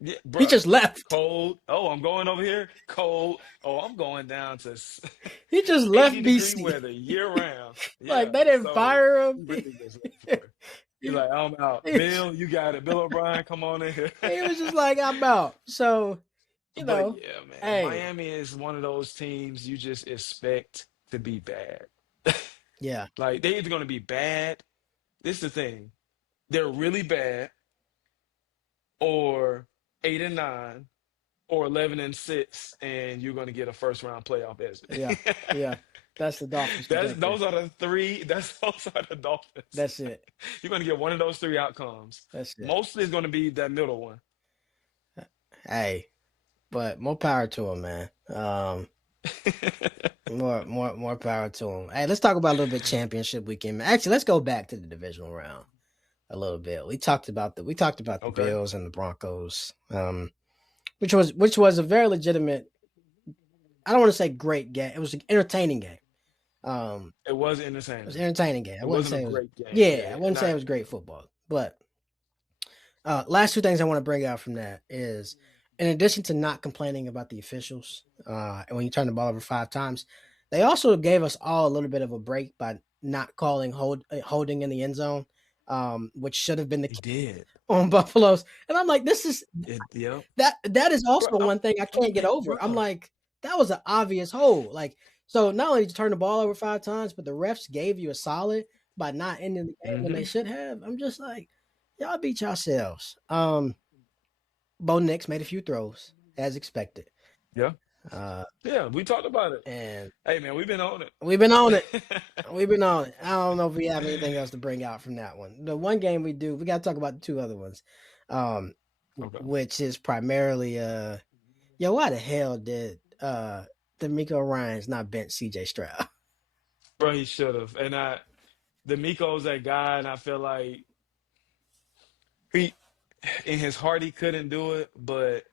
He bruh, just left. cold. Oh, I'm going over here. Cold. Oh, I'm going down to He just 80 left degree BC. weather year round. Like Yeah. they didn't So fire him. he really just went for it. He's like, I'm out. he Bill, you got it. Bill O'Brien, come on in here. was just like, I'm out. So, But yeah, man, hey, Miami is one of those teams you just expect to be bad. yeah, Like they're either going to be bad. This is the thing. They're really bad, or 8-9, or 11-6, and you're going to get a first round playoff exit. yeah, yeah. That's the Dolphins That's trajectory. those are the three. Those are the Dolphins. That's it. You're going to get one of those three outcomes. That's it. Mostly it's going to be that middle one. Hey, but more power to him, man. More power to him. Hey, let's talk about a little bit championship weekend. Actually, let's go back to the divisional round a little bit. We talked about the Okay. Bills and the Broncos, which was a very legitimate. I don't want to say great game. It was an entertaining game. Um, It was it was entertaining. an entertaining game. I It wouldn't wasn't a say it was. great game. Yeah, I Yeah, wouldn't say it was great football. But last two things I want to bring out from that is, in addition to not complaining about the officials, and when you turn the ball over 5 times, they also gave us all a little bit of a break by not calling holding in the end zone, which should have been the he case did. on Buffalo's. And I'm like, this is Yep. that is Bro, also one thing I I'm can't get like, over. I'm bro. like, that was an obvious hold. Like, so not only did you turn the ball over 5 times, but the refs gave you a solid by not ending the game when they Hmm. should have. I'm just like, y'all beat yourselves. Bo Nix made a few throws as expected. Yeah. Uh, Yeah, we talked about it. and Hey man, we've been on we've been on it. it. We've been on it. I don't know if we have anything else to bring out from that one. The one game we do, we got to talk about the two other ones, um, Okay. which is primarily yo, why the hell did D'Amico Ryans not bench CJ Stroud? Bro, he should have. And the Miko's that guy, and I feel like he in his heart he couldn't do it, but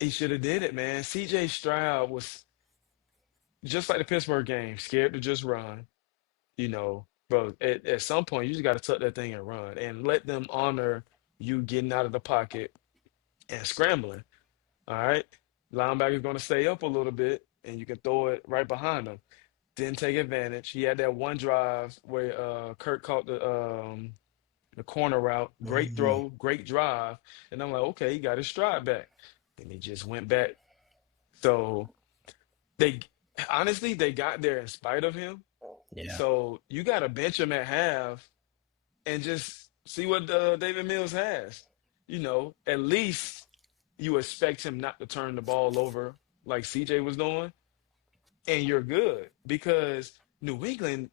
he should have did it, man. CJ Stroud was just like the Pittsburgh game, scared to just run. Bro, at some point you just gotta tuck that thing and run and let them honor you getting out of the pocket and scrambling. All right. Linebacker's gonna stay up a little bit and you can throw it right behind him. Didn't take advantage. He had that one drive where Kurt caught the corner route. Great Mhm. throw, great drive. And I'm like, okay, he got his stride back. And he just went back. So they honestly they got there in spite of him. Yeah. So you gotta bench him at half and just see what David Mills has. At least you expect him not to turn the ball over like CJ was doing, and you're good because New England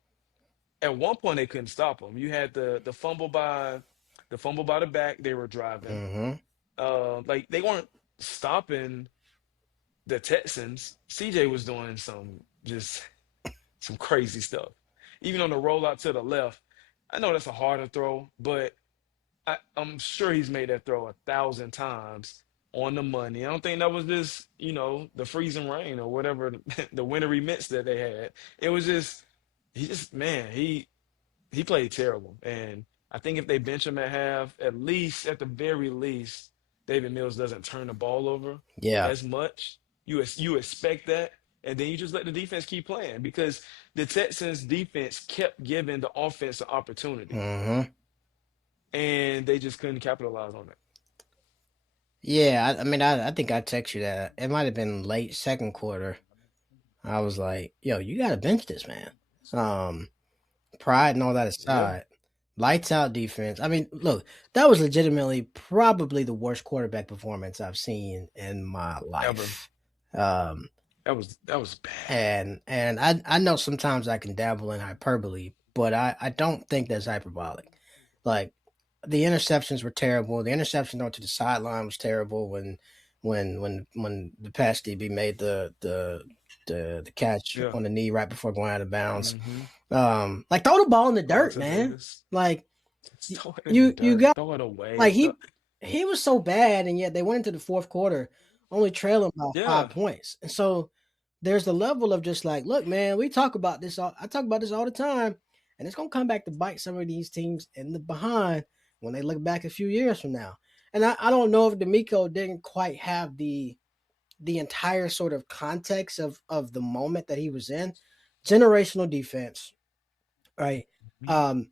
at one point they couldn't stop him. You had the fumble by the back. They were driving. Mhm. Like they weren't stopping the Texans. CJ was doing some crazy stuff. Even on the rollout to the left, I know that's a harder throw, but I'm sure he's made that throw 1,000 times on the money. I don't think that was just, the freezing rain or whatever the wintry mitts that they had. It was just he just man, he played terrible. And I think if they bench him at half, at least at the very least, David Mills doesn't turn the ball over Yeah. as much. You expect that, and then you just let the defense keep playing because the Texans defense kept giving the offense an opportunity, Mhm. and they just couldn't capitalize on it. Yeah. I mean, I think I text you that. It might have been late second quarter. I was like, yo, you got to bench this man. Um, Pride and all that Yeah, aside, lights out defense. I mean, look, that was legitimately probably the worst quarterback performance I've seen in my ever. life. Um, That was bad. and I know sometimes I can dabble in hyperbole, but I don't think that's hyperbolic. Like the interceptions were terrible. The interception onto the sideline was terrible when the pass DB made the catch Yeah. on the knee right before going out of bounds. Hmm. Like throw the ball in the dirt, Vontae man. Davis. Like Just throw it in the you dirt. got Throw it away. like he was so bad, and yet they went into the fourth quarter only trailing by Yeah. 5 points. And so there's the level of just like, look, man, we talk about this. I talk about this all the time, and it's gonna come back to bite some of these teams in the behind when they look back a few years from now. And I don't know if D'Amico didn't quite have the entire sort of context of the moment that he was in. Generational defense, right? Mhm. Um,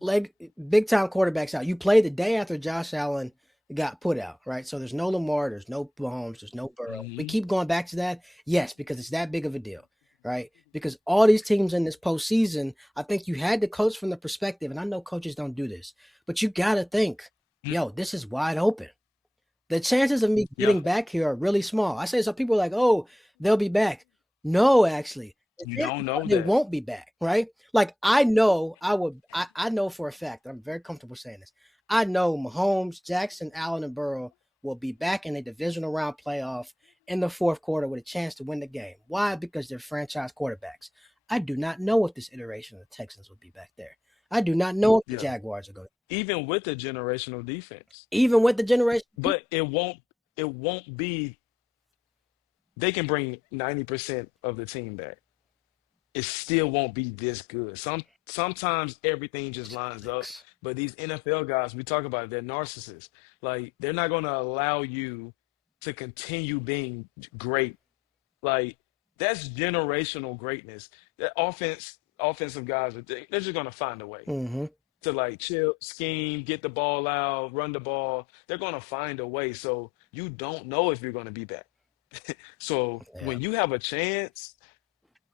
leg big time quarterbacks out. You play the day after Josh Allen got put out, right? So there's no Lamar, there's no Mahomes, there's no Burrow. We Mhm. keep going back to that, yes, because it's that big of a deal, right? Because all these teams in this postseason, I think you had to coach from the perspective, and I know coaches don't do this, but you got to think, Mm. yo, this is wide open. The chances of me Yeah. getting back here are really small. I say some people are like, "Oh, they'll be back." No, actually, the You don't chances know are they that. won't be back, right? Like I know I would I know for a fact, I'm very comfortable saying this. I know Mahomes, Jackson, Allen, and Burrow will be back in a divisional round playoff in the fourth quarter with a chance to win the game. Why? Because they're franchise quarterbacks. I do not know if this iteration of the Texans will be back there. I do not know if the Yeah. Jaguars are going to, Even with the generational defense. even with the generation. But it won't be they can bring 90% of the team back. it still won't be this good. Sometimes everything just Just lines up, clicks. but these NFL guys, we talk about it, they're narcissists. Like they're not gonna allow you to continue being great. Like that's generational greatness. That offensive guys, they're just gonna find a way Mm-hmm. to like chill, scheme, get the ball out, run the ball. They're gonna find a way. So you don't know if you're gonna be back. So Yeah. when you have a chance,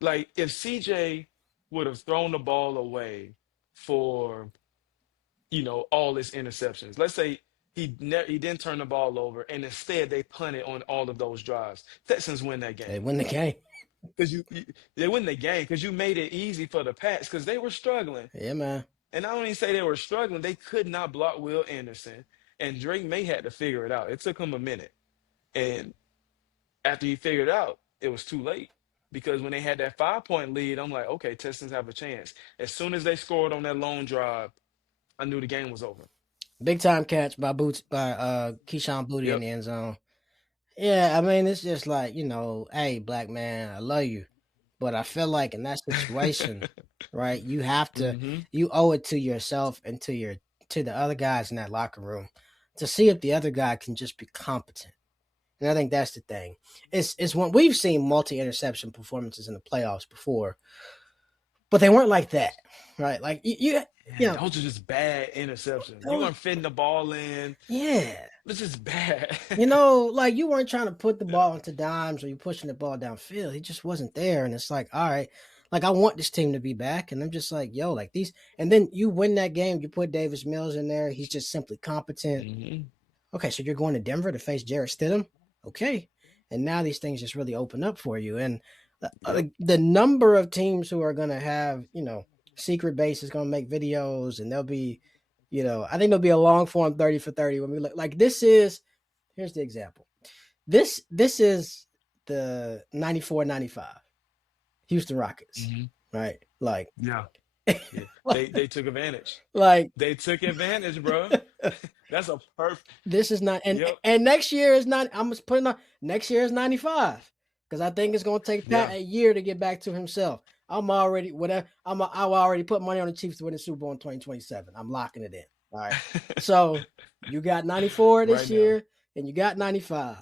like if CJ would have thrown the ball away for all his interceptions, let's say he didn't turn the ball over, and instead they punted on all of those drives. Texans win that They game win the game. because they win the game because you made it easy for the Pats because they were struggling. Yeah, man. And I don't even say they were struggling; they could not block Will Anderson, and Drake May had to figure it out. It took him a minute, and after he figured it out, it was too late. Because when they had that 5 point lead, I'm like, okay, Texans have a chance. As soon as they scored on that long drive, I knew the game was over. Big time catch by Keyshawn Booty in Yep. the end zone. Yeah, I mean, it's just like, hey, black man, I love you. But I feel like in that situation, right, Hmm. you owe it to yourself and to the other guys in that locker room to see if the other guy can just be competent. And I think that's the thing. It's when we've seen multi interception performances in the playoffs before, but they weren't like that, right? Like you Yeah, know, those are just bad interceptions. You those, weren't fitting the ball in. yeah. It's just bad. Like you weren't trying to put the Yeah. ball into dimes or you pushing the ball downfield. He just wasn't there. And it's like, all right, like I want this team to be back. And I'm just like, yo, like these. And then you win that game. You put Davis Mills in there. He's just simply competent. Hmm. Okay, so you're going to Denver to face Jarrett Stidham. Okay, and now these things just really open up for you. And Yep. the number of teams who are going to have secret base is going to make videos, and there'll be, I think there'll be a long form 30 for 30 when we look like this is. Here's the example. This is the 94-95 Houston Rockets, Hmm. right? Like, Yeah. Yeah. like, They took advantage. like They took advantage, bro. That's a perfect. this is not, Yep. and next year is not. I'm just putting on next year is 95 because I think it's going to take Pat Yeah. a year to get back to himself. I'm already whatever. I will already put money on the Chiefs to win the Super Bowl in 2027. I'm locking it in. All right. So you got 94 Right this now. year, and you got 95.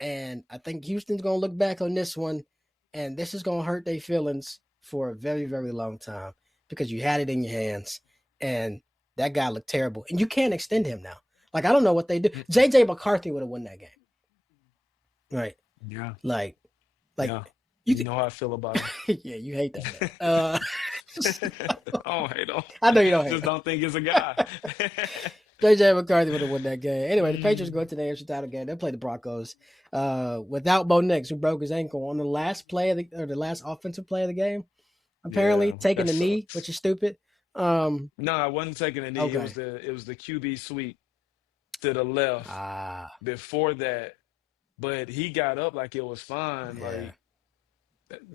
And I think Houston's going to look back on this one, and this is going to hurt their feelings for a very, very long time because you had it in your hands, and that guy looked terrible. And you can't extend him now. Like, I don't know what they do. Mm-mm. JJ McCarthy would have won that game. Right. Yeah. Like, Yeah. you You could, know how I feel about him. yeah, you hate that man. Oh, hey, don't. I know you don't hate Just him. don't think it's a guy. JJ McCarthy would have won that game. Anyway, the Patriots go Mm, to the AFC title game. They play the Broncos without Bo Nix, who broke his ankle on the last play or the last offensive play of the game. Apparently, yeah, taking that the knee, which sucks. is stupid. Um, No, I wasn't taking a knee. It was okay. the QB sweep to the left Ah, before that, but he got up like it was fine. yeah. Like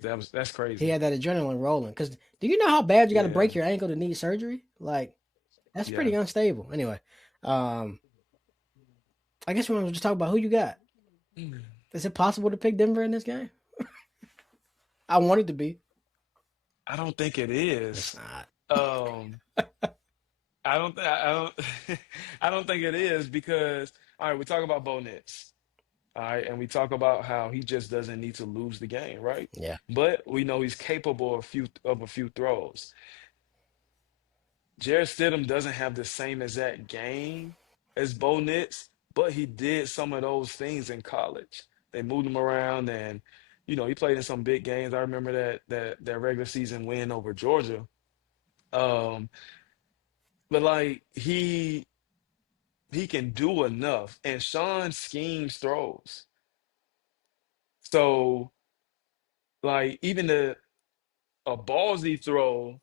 that's He crazy. had that adrenaline rolling. Because do you know how bad you got to Yeah, break your ankle to need surgery? Like, that's pretty yeah. unstable. Anyway, um, I guess we want to just talk about who you got. Mm. Is it possible to pick Denver in this game? I want it to be. I don't think it It's is. not. Um, I don't I don't think it is because all right, we talk about Bo Nix. All right, and we talk about how he just doesn't need to lose the game, right? Yeah. But we know he's capable of a few throws. Jared Stidham doesn't have the same exact game as Bo Nix, but he did some of those things in college. They moved him around, and he played in some big games. I remember that regular season win over Georgia. Um, but like he can do enough, and Sean schemes throws. So like even the a ballsy throw.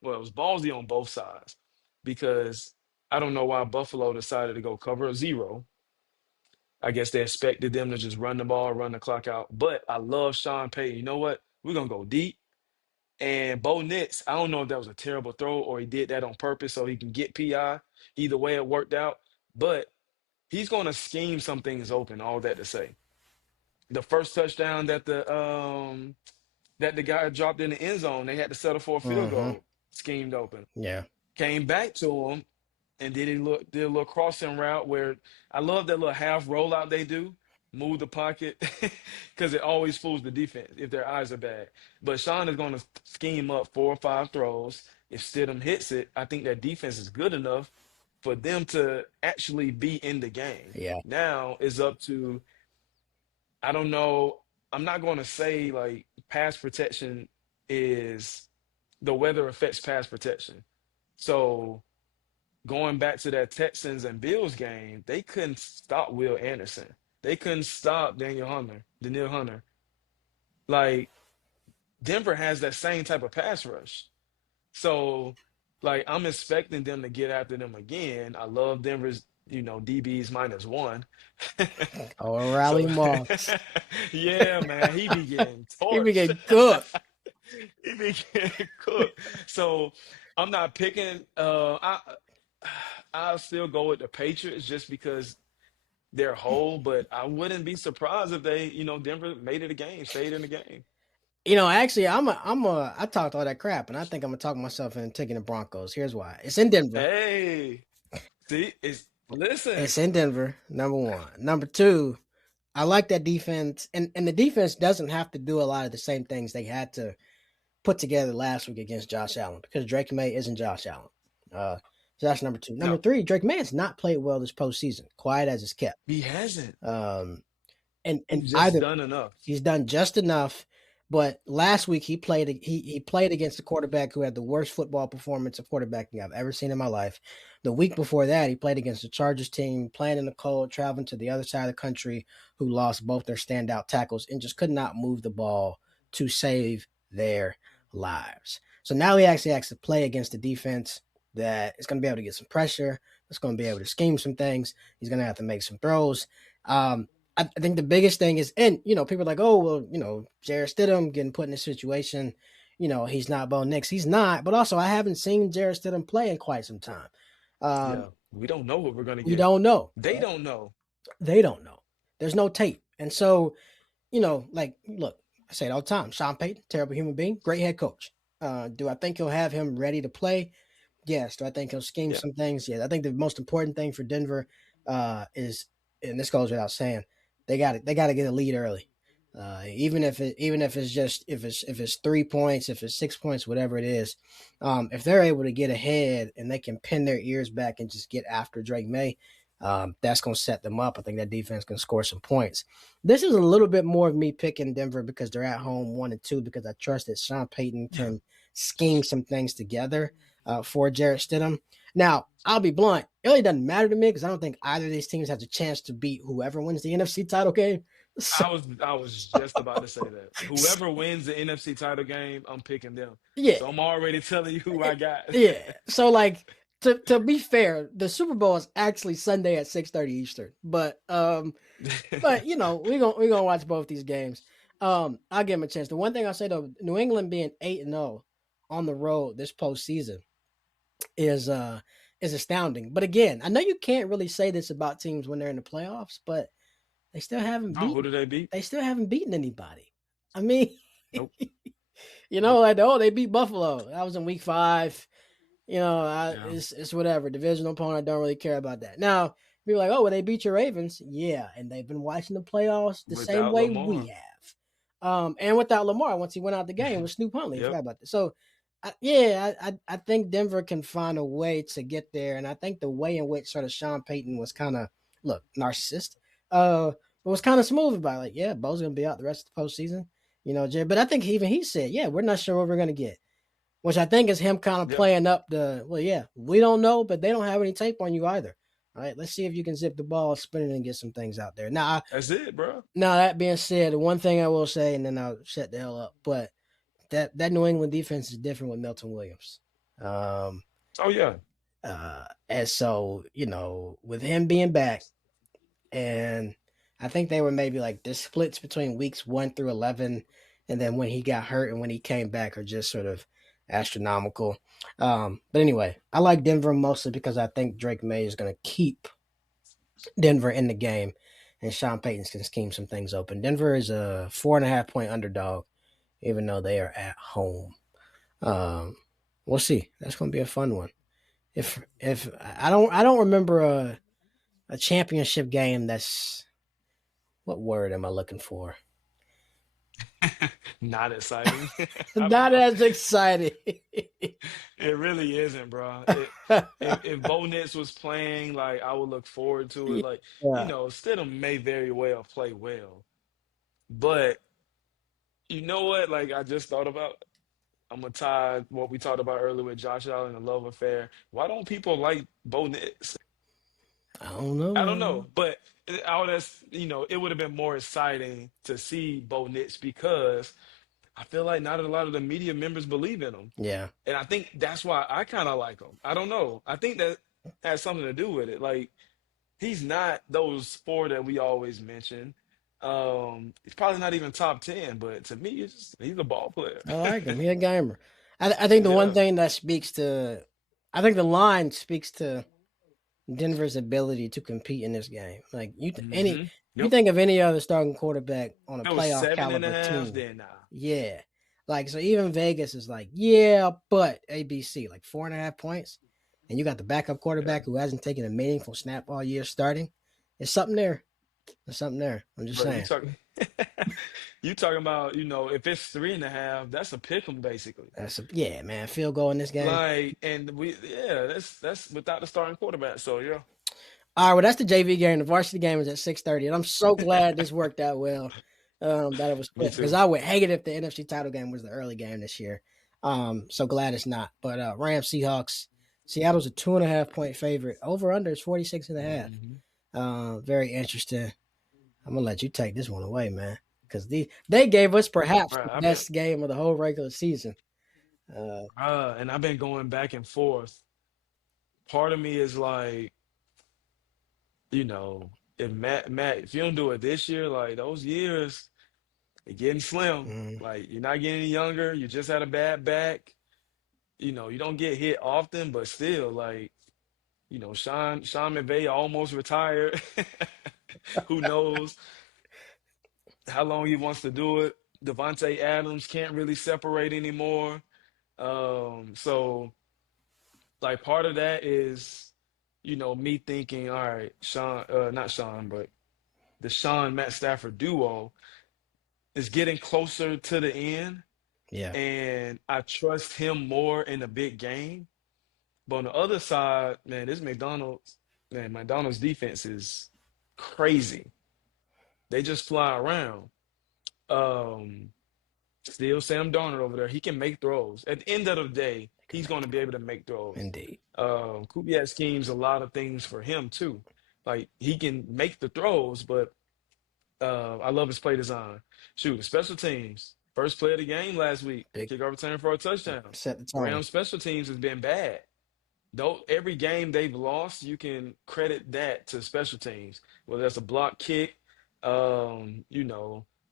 Well, it was ballsy on both sides because I don't know why Buffalo decided to go cover a zero. I guess they expected them to just run the ball, run the clock out. But I love Sean Payton. You know what? We're gonna go deep. And Bo Nix, I don't know if that was a terrible throw or he did that on purpose so he can get PI. Either way, it worked out. But he's gonna scheme some things open. All that to say, the first touchdown that that the guy dropped in the end zone. They had to settle for a field Mm-hmm. goal, schemed open. Yeah. Came back to him and did a little crossing route where I love that little half rollout they do, move the pocket because it always fools the defense if their eyes are bad. But Sean is going to scheme up 4 or 5 throws. If Stidham hits it, I think that defense is good enough for them to actually be in the game. Yeah. Now it's up to, I don't know. I'm not going to say like pass protection is the weather affects pass protection. So going back to that Texans and Bills game, they couldn't stop Will Anderson. They couldn't stop Daniel Hunter. Like Denver has that same type of pass rush. So like I'm expecting them to get after them again. I love Denver's, DBs -1. O'Reilly So Moss. yeah, man, he be getting He be torched. getting cooked. He be getting cooked. So I'm not picking I'll still go with the Patriots just because they're whole, but I wouldn't be surprised if they, Denver made it a game, stayed in the game. Actually, I talked all that crap, and I think I'm gonna talk myself into taking the Broncos. Here's why: it's in Denver. Hey, see, listen, It's in Denver. Number one. Number two, I like that defense, and the defense doesn't have to do a lot of the same things they had to put together last week against Josh Allen because Drake May isn't Josh Allen. Uh, so that's number two. Number no, three, Drake May has not played well this postseason. Quiet as it's kept. he hasn't. Um, and He's just either done enough. he's done just enough. But last week he played against a quarterback who had the worst football performance of quarterbacking I've ever seen in my life. The week before that, he played against the Chargers team, playing in the cold, traveling to the other side of the country, who lost both their standout tackles and just could not move the ball to save their lives. So now he actually has to play against a defense that is going to be able to get some pressure. That's going to be able to scheme some things. He's going to have to make some throws. I think the biggest thing is, and people are like, oh well, Jarrett Stidham getting put in this situation. He's not Bo Nix. He's not. But also, I haven't seen Jarrett Stidham play in quite some time. Um, Yeah, we don't know what we're gonna we get. don't know. They don't know. They don't know. There's no tape, and so like, look, I say it all the time. Sean Payton, terrible human being, great head coach. Do I think he'll have him ready to play? Yes. Do I think he'll scheme Yeah, some things? Yes. I think the most important thing for Denver is, and this goes without saying, they got to get a lead early. Even if it's just if it's 3 points, if it's 6 points, whatever it is, if they're able to get ahead and they can pin their ears back and just get after Drake May, that's going to set them up. I think that defense can score some points. This is a little bit more of me picking Denver because they're at home 1-2 because I trust that Sean Payton yeah. can scheme some things together for Jarrett Stidham. Now, I'll be blunt. It really doesn't matter to me because I don't think either of these teams has a chance to beat whoever wins the NFC title game. So, I was just about to say that. Whoever wins the NFC title game, I'm picking them. yeah, So I'm already telling you who I got. yeah. So like to be fair, the Super Bowl is actually Sunday at 6:30 Eastern. But we're gonna watch both these games. I'll give them a chance. The one thing I'll say though, New England being 8-0 on the road this postseason is uh is astounding. But again, I know you can't really say this about teams when they're in the playoffs, but they still haven't No, who beaten do they beat? they still haven't beaten anybody. I mean, Nope. Nope. like, oh, they beat Buffalo. That was in week 5. Yeah. It's whatever. Divisional opponent, I don't really care about that. Now, people are like, oh, well, they beat your Ravens. Yeah, and they've been watching the playoffs the same Without way we Lamar. have. And without Lamar, once he went out the game with Snoop Huntley, I Yep. forgot about that. So, yeah, I think Denver can find a way to get there, and I think the way in which sort of Sean Payton was kind of narcissist, but was kind of smooth about it. Like, yeah, Bo's gonna be out the rest of the postseason, Jay. But I think even he said, yeah, we're not sure what we're gonna get, which I think is him kind of Yep. playing up the, well, yeah, we don't know, but they don't have any tape on you either. All right, let's see if you can zip the ball, spin it, and get some things out there. That's it, bro. Now that being said, the one thing I will say, and then I'll shut the hell up, but that New England defense is different with Milton Williams. Um, Oh yeah. and so, with him being back, and I think they were maybe like the splits between weeks 1 through 11, and then when he got hurt and when he came back are just sort of astronomical. But anyway, I like Denver mostly because I think Drake May is going to keep Denver in the game, and Sean Payton can scheme some things open. Denver is a 4.5 point underdog even though they are at home. Um, we'll see. That's going to be a fun one. If I don't remember a championship game that's what word am I looking for? Not exciting. I don't Not know. as exciting. It really isn't, bro. If Bo Nix was playing, like I would look forward to it. Like, Yeah. Stidham may very well play well, but you know what? Like I just thought about. I'm gonna tie what we talked about earlier with Josh Allen and the love affair. Why don't people like Bo Nix? I don't know, I don't know, man. but I would have, it would have been more exciting to see Bo Nix because I feel like not a lot of the media members believe in him. Yeah. And I think that's why I kind of like him. I don't know. I think that has something to do with it. Like he's not those four that we always mention. He's probably not even top 10, but to me, he's a ball player. I like him. He a gamer. I think the one Yeah. thing that speaks to, I think the line speaks to Denver's ability to compete in this game. Like you Yep. think of any other starting quarterback on a If it was playoff seven and a caliber half, team, then nah. yeah. Like so, even Vegas is like, yeah, but ABC like 4.5 points, and you got the backup Yeah. quarterback who hasn't taken a meaningful snap all year starting. There's something there. There's something there. I'm just Bro, you saying. talking you talking about, if it's three and a half, that's a pick 'em basically. Yeah, man. Field goal in this game. Like, and that's without the starting quarterback. So yeah. All right, well, that's the JV game. The varsity game is at 6:30, and I'm so glad this worked out well. That it was Me quick because too. I would hate it if the NFC title game was the early game this year. So glad it's not. But Rams Seahawks, Seattle's a 2.5 point favorite. Over under is 46 and a half. Hmm. Very interesting. I'm gonna let you take this one away, man, because they gave us perhaps Right. the I've been best game of the whole regular season. Uh, and I've been going back and forth. Part of me is like, if Matt, if you don't do it this year, like those years, are getting slim. mm, Like you're not getting any younger. You just had a bad back. You don't get hit often, but still, like, Sean McVay almost retired. Who knows how long he wants to do it? Devontae Adams can't really separate anymore. So like part of that is, me thinking, all right, Sean, not Sean, but the Sean Matt Stafford duo is getting closer to the end, yeah, and I trust him more in a big game. But on the other side, man, McDonald's defense is crazy. They just fly around. Um, Still Sam Darnold over there. He can make throws. At the end of the day, they can he's going make to be able to make throws. indeed. Kubiak schemes a lot of things for him too. Like he can make the throws, but I love his play design. Shoot, the special teams. First play of the game last week. Big Kickoff return for a touchdown. set the tone. Rams special teams has been bad. Though every game they've lost, you can credit that to special teams. Whether that's a block kick,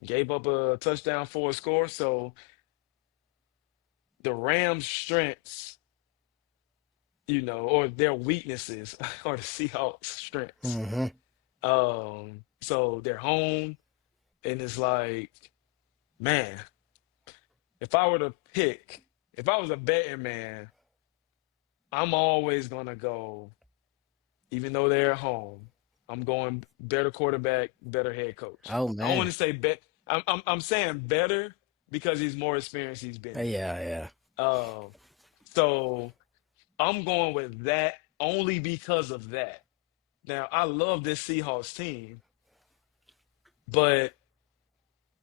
gave up a touchdown for a score. So the Rams' strengths, or their weaknesses are the Seahawks' strengths. Hmm. So they're home, and it's like, man, if I were to pick, if I was a betting man, I'm always gonna go, even though they're at home, I'm going better quarterback, better head coach. Oh I don't want man, to say bet. I'm saying better because he's more experienced. He's been there. yeah, yeah. Um, so I'm going with that only because of that. Now I love this Seahawks team, but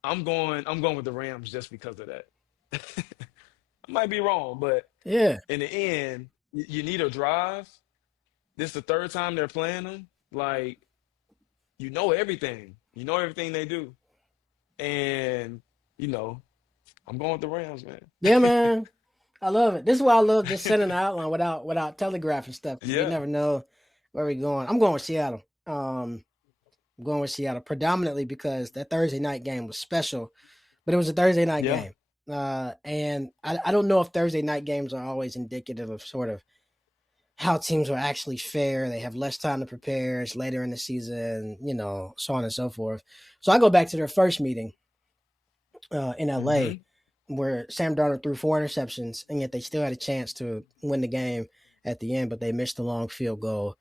I'm going with the Rams just because of that. I might be wrong, but Yeah. in the end, you need a drive. This is the third time they're playing them. Like everything. You know everything they do. And, you know, I'm going with the Rams, man. Yeah, man. I love it. This is why I love just sending an outline without telegraphing stuff because you Yeah. never know where we're going. I'm going with Seattle. I'm going with Seattle predominantly because that Thursday night game was special, but it was a Thursday night Yeah. game. And I don't know if Thursday night games are always indicative of sort of how teams are actually fair. They have less time to prepare. It's later in the season, so on and so forth. So I go back to their first meeting in Hmm. LA. where Sam Darnold threw 4 interceptions, and yet they still had a chance to win the game at the end, but they missed a long field goal.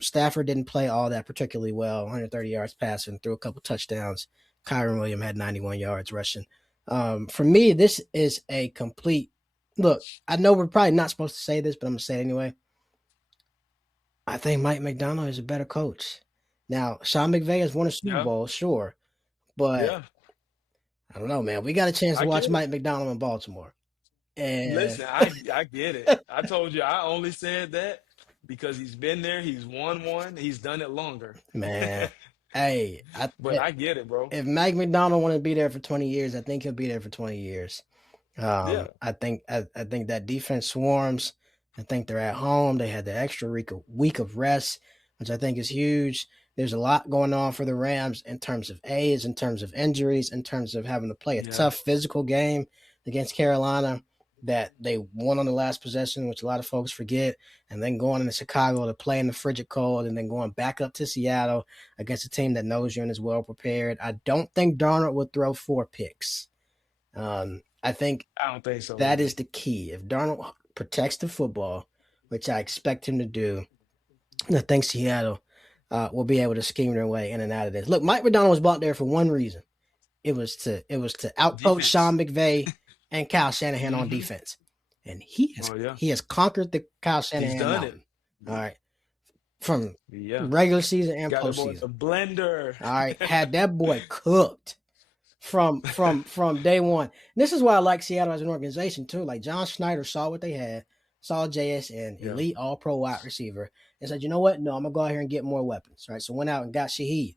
Stafford didn't play all that particularly well, 130 yards passing, threw a couple touchdowns. Kyron Williams had 91 yards rushing. For me, this is a complete look. I know we're probably not supposed to say this, but I'm going to say it anyway. I think Mike McDonald is a better coach. Now, Sean McVay has won a Super Yeah, Bowl, sure, but yeah, I don't know, man. We got a chance to I watch get it. Mike McDonald in Baltimore. And Listen, I get it. I told you I only said that because he's been there, he's won one, he's done it longer. man, hey, But I get it, bro. if Mike McDonald want to be there for 20 years, I think he'll be there for 20 years. Yeah, I think that defense swarms. I think they're at home. They had the extra week of rest, which I think is huge. There's a lot going on for the Rams in terms of age, in terms of injuries, in terms of having to play a yeah, tough physical game against Carolina that they won on the last possession, which a lot of folks forget, and then going into Chicago to play in the frigid cold, and then going back up to Seattle against a team that knows you and is well prepared. I don't think Darnold would throw 4 picks. I think I don't think so that either. is the key. If Darnold protects the football, which I expect him to do, I think Seattle will be able to scheme their way in and out of this. Look, Mike McDonald was brought there for one reason. It was to outcoach Defense. Sean McVay and Kyle Shanahan on Hmm. defense, and he has Oh yeah, he has conquered the Kyle he's Shanahan done it. mountain. All right, from Yeah, regular season and got the boy in postseason. the blender. All right, had that boy cooked from day one. This is why I like Seattle as an organization too. Like John Schneider saw what they had, saw JSN, Yeah. elite all pro wide receiver, and said, you know what? No, I'm gonna go out here and get more weapons. Right. So went out and got Shaheed,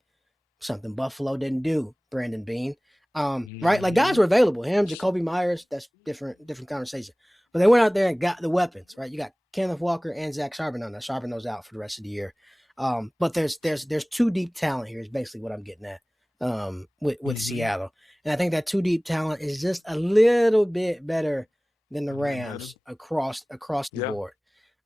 something Buffalo didn't do, Brandon Bean. Right? Like guys Hmm. were available. Him, Jacoby Myers, that's different conversation. But they went out there and got the weapons, right? You got Kenneth Walker and Zach Charbonnet. Now Charbonnet's out for the rest of the year. But there's too deep talent here, is basically what I'm getting at. With Hmm. Seattle. And I think that too deep talent is just a little bit better than the A little better. Rams across the Yeah. board.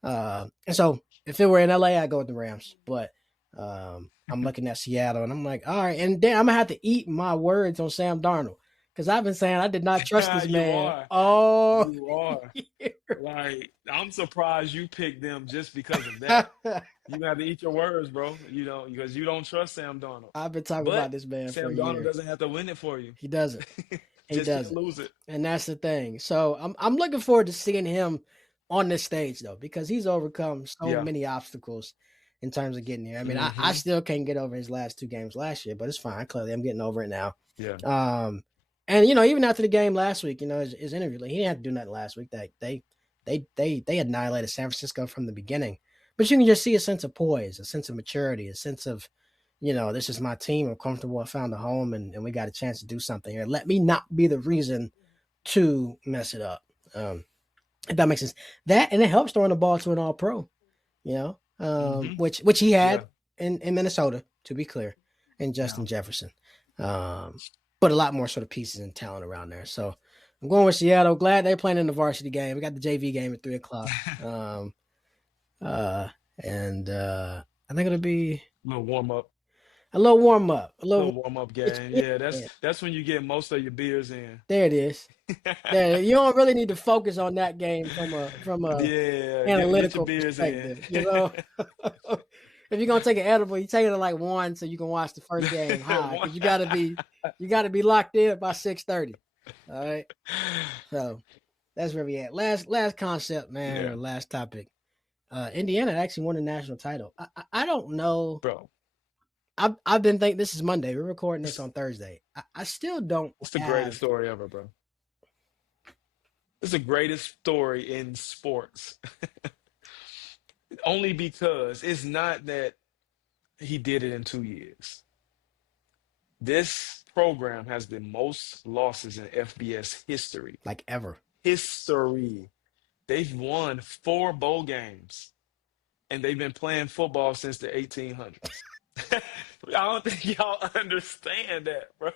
And so if it were in LA, I'd go with the Rams. But I'm looking at Seattle and I'm like, all right, and then I'm gonna have to eat my words on Sam Darnold because I've been saying I did not trust this You man are. all You are. year. Like, I'm surprised you picked them just because of that. You got to eat your words, bro. You know, because you don't trust Sam Darnold. I've been talking But about this man for a Sam Darnold year. doesn't have to win it for you. He doesn't. He Just can't doesn't. lose it. And that's the thing. So I'm looking forward to seeing him on this stage though, because he's overcome so Yeah. many obstacles in terms of getting here. I mean, I Hmm. still can't get over his last 2 games last year, but it's fine. Clearly, I'm getting over it now. Yeah. Um, and even after the game last week, his interview, like he didn't have to do nothing last week. They annihilated San Francisco from the beginning. But you can just see a sense of poise, a sense of maturity, a sense of, this is my team. I'm comfortable. I found a home, and we got a chance to do something here. Let me not be the reason to mess it up. If that makes sense. That and it helps throwing the ball to an all pro, Hmm. which he had Yeah. in Minnesota, to be clear, and Yeah. Justin Jefferson. But a lot more sort of pieces and talent around there. So I'm going with Seattle. Glad they're playing in the varsity game. We got the JV game at 3 o'clock. Um, and I think it'll be Little warm up. a little warm up, a little Little warm up get game. your Yeah, feet in. that's when you get most of your beers in. There it is. There, you don't really need to focus on that game from a Yeah, get your analytical beers in. perspective. If you're gonna take an edible, you take it at like 1 so you can watch the first game high One- because you gotta be locked in by 6:30. All right. So that's where we at. Last concept, man, Yeah, or last topic. Indiana actually won the national title. I don't know. bro. I've been thinking this is Monday. We're recording this on Thursday. I still don't It's the greatest have story ever, bro. It's the greatest story in sports. Only because it's not that he did it in 2 years. This program has the most losses in FBS history. like ever. History. They've won 4 bowl games and they've been playing football since the 1800s. I don't think y'all understand that, bro.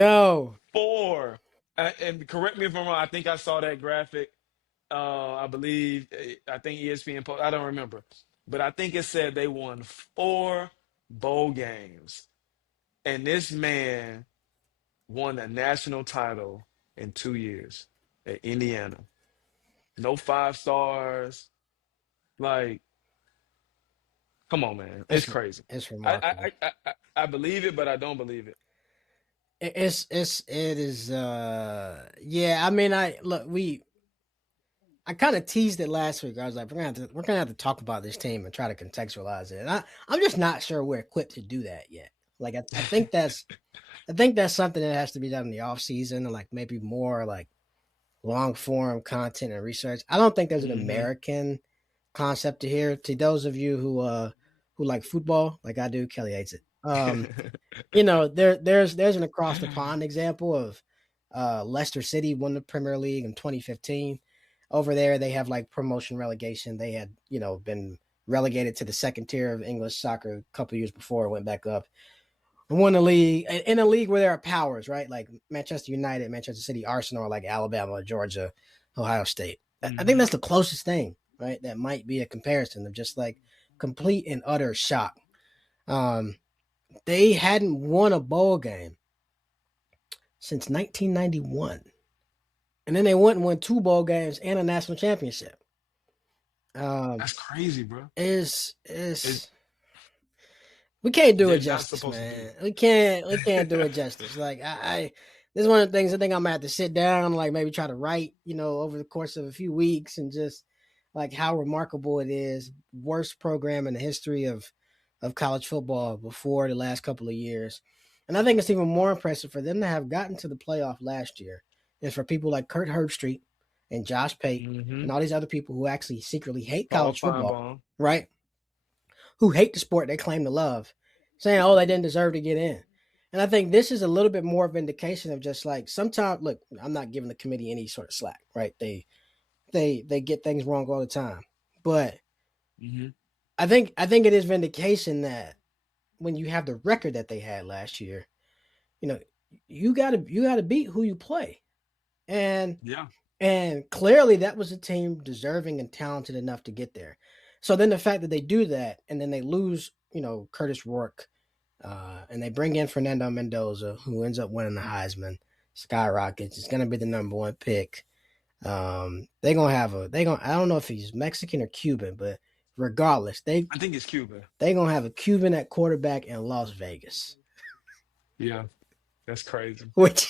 No. Four. And correct me if I'm wrong. I think I saw that graphic. I believe, I think ESPN post. I don't remember, but I think it said they won 4 bowl games, and this man won a national title in 2 years at Indiana. No 5 stars. Like, come on, man. It's It's crazy. it's I remarkable. I believe it, but I don't believe it. It is yeah, I mean I look we I kind of teased it last week. I was like, we're gonna have to talk about this team and try to contextualize it. And I'm just not sure we're equipped to do that yet. Like I think that's something that has to be done in the off season and like maybe more like long form content and research. I don't think there's an Hmm. American concept to here. To those of you who like football, like I do, Kelly hates it. You know, there's an across the pond example of Leicester City won the Premier League in 2015. Over there, they have like promotion relegation. They had been relegated to the second tier of English soccer a couple years before it went back up and won the league in a league where there are powers, right? Like Manchester United, Manchester City, Arsenal, like Alabama, Georgia, Ohio State. I think Hmm. that's the closest thing, right? That might be a comparison of just like complete and utter shock. Um, they hadn't won a bowl game since 1991. And then they went and won two bowl games and a national championship. Um, That's crazy, bro. It, is we can't do it they're not justice, supposed to do man. it. We can't do it justice. Like this is one of the things I think I'm gonna have to sit down, like maybe try to write, over the course of a few weeks, and just like how remarkable it is. Worst program in the history of college football before the last couple of years, and I think it's even more impressive for them to have gotten to the playoff last year, is for people like Kurt Herbstreit and Josh Pate Hmm. and all these other people who actually secretly hate Paul college football, Feinbaum. right? Who hate the sport they claim to love, saying, "Oh, they didn't deserve to get in." And I think this is a little bit more vindication of just like sometimes. Look, I'm not giving the committee any sort of slack, right? They get things wrong all the time, but Hmm. I think it is vindication that when you have the record that they had last year, you know, you gotta beat who you play, and Yeah. and clearly that was a team deserving and talented enough to get there. So then the fact that they do that and then they lose, Curtis Rourke, and they bring in Fernando Mendoza, who ends up winning the Heisman, skyrockets. It's gonna be the number one pick. They're gonna have a they gonna I don't know if he's Mexican or Cuban, but regardless, they I think it's Cuba. they gonna have a Cuban at quarterback in Las Vegas, Yeah. That's crazy. which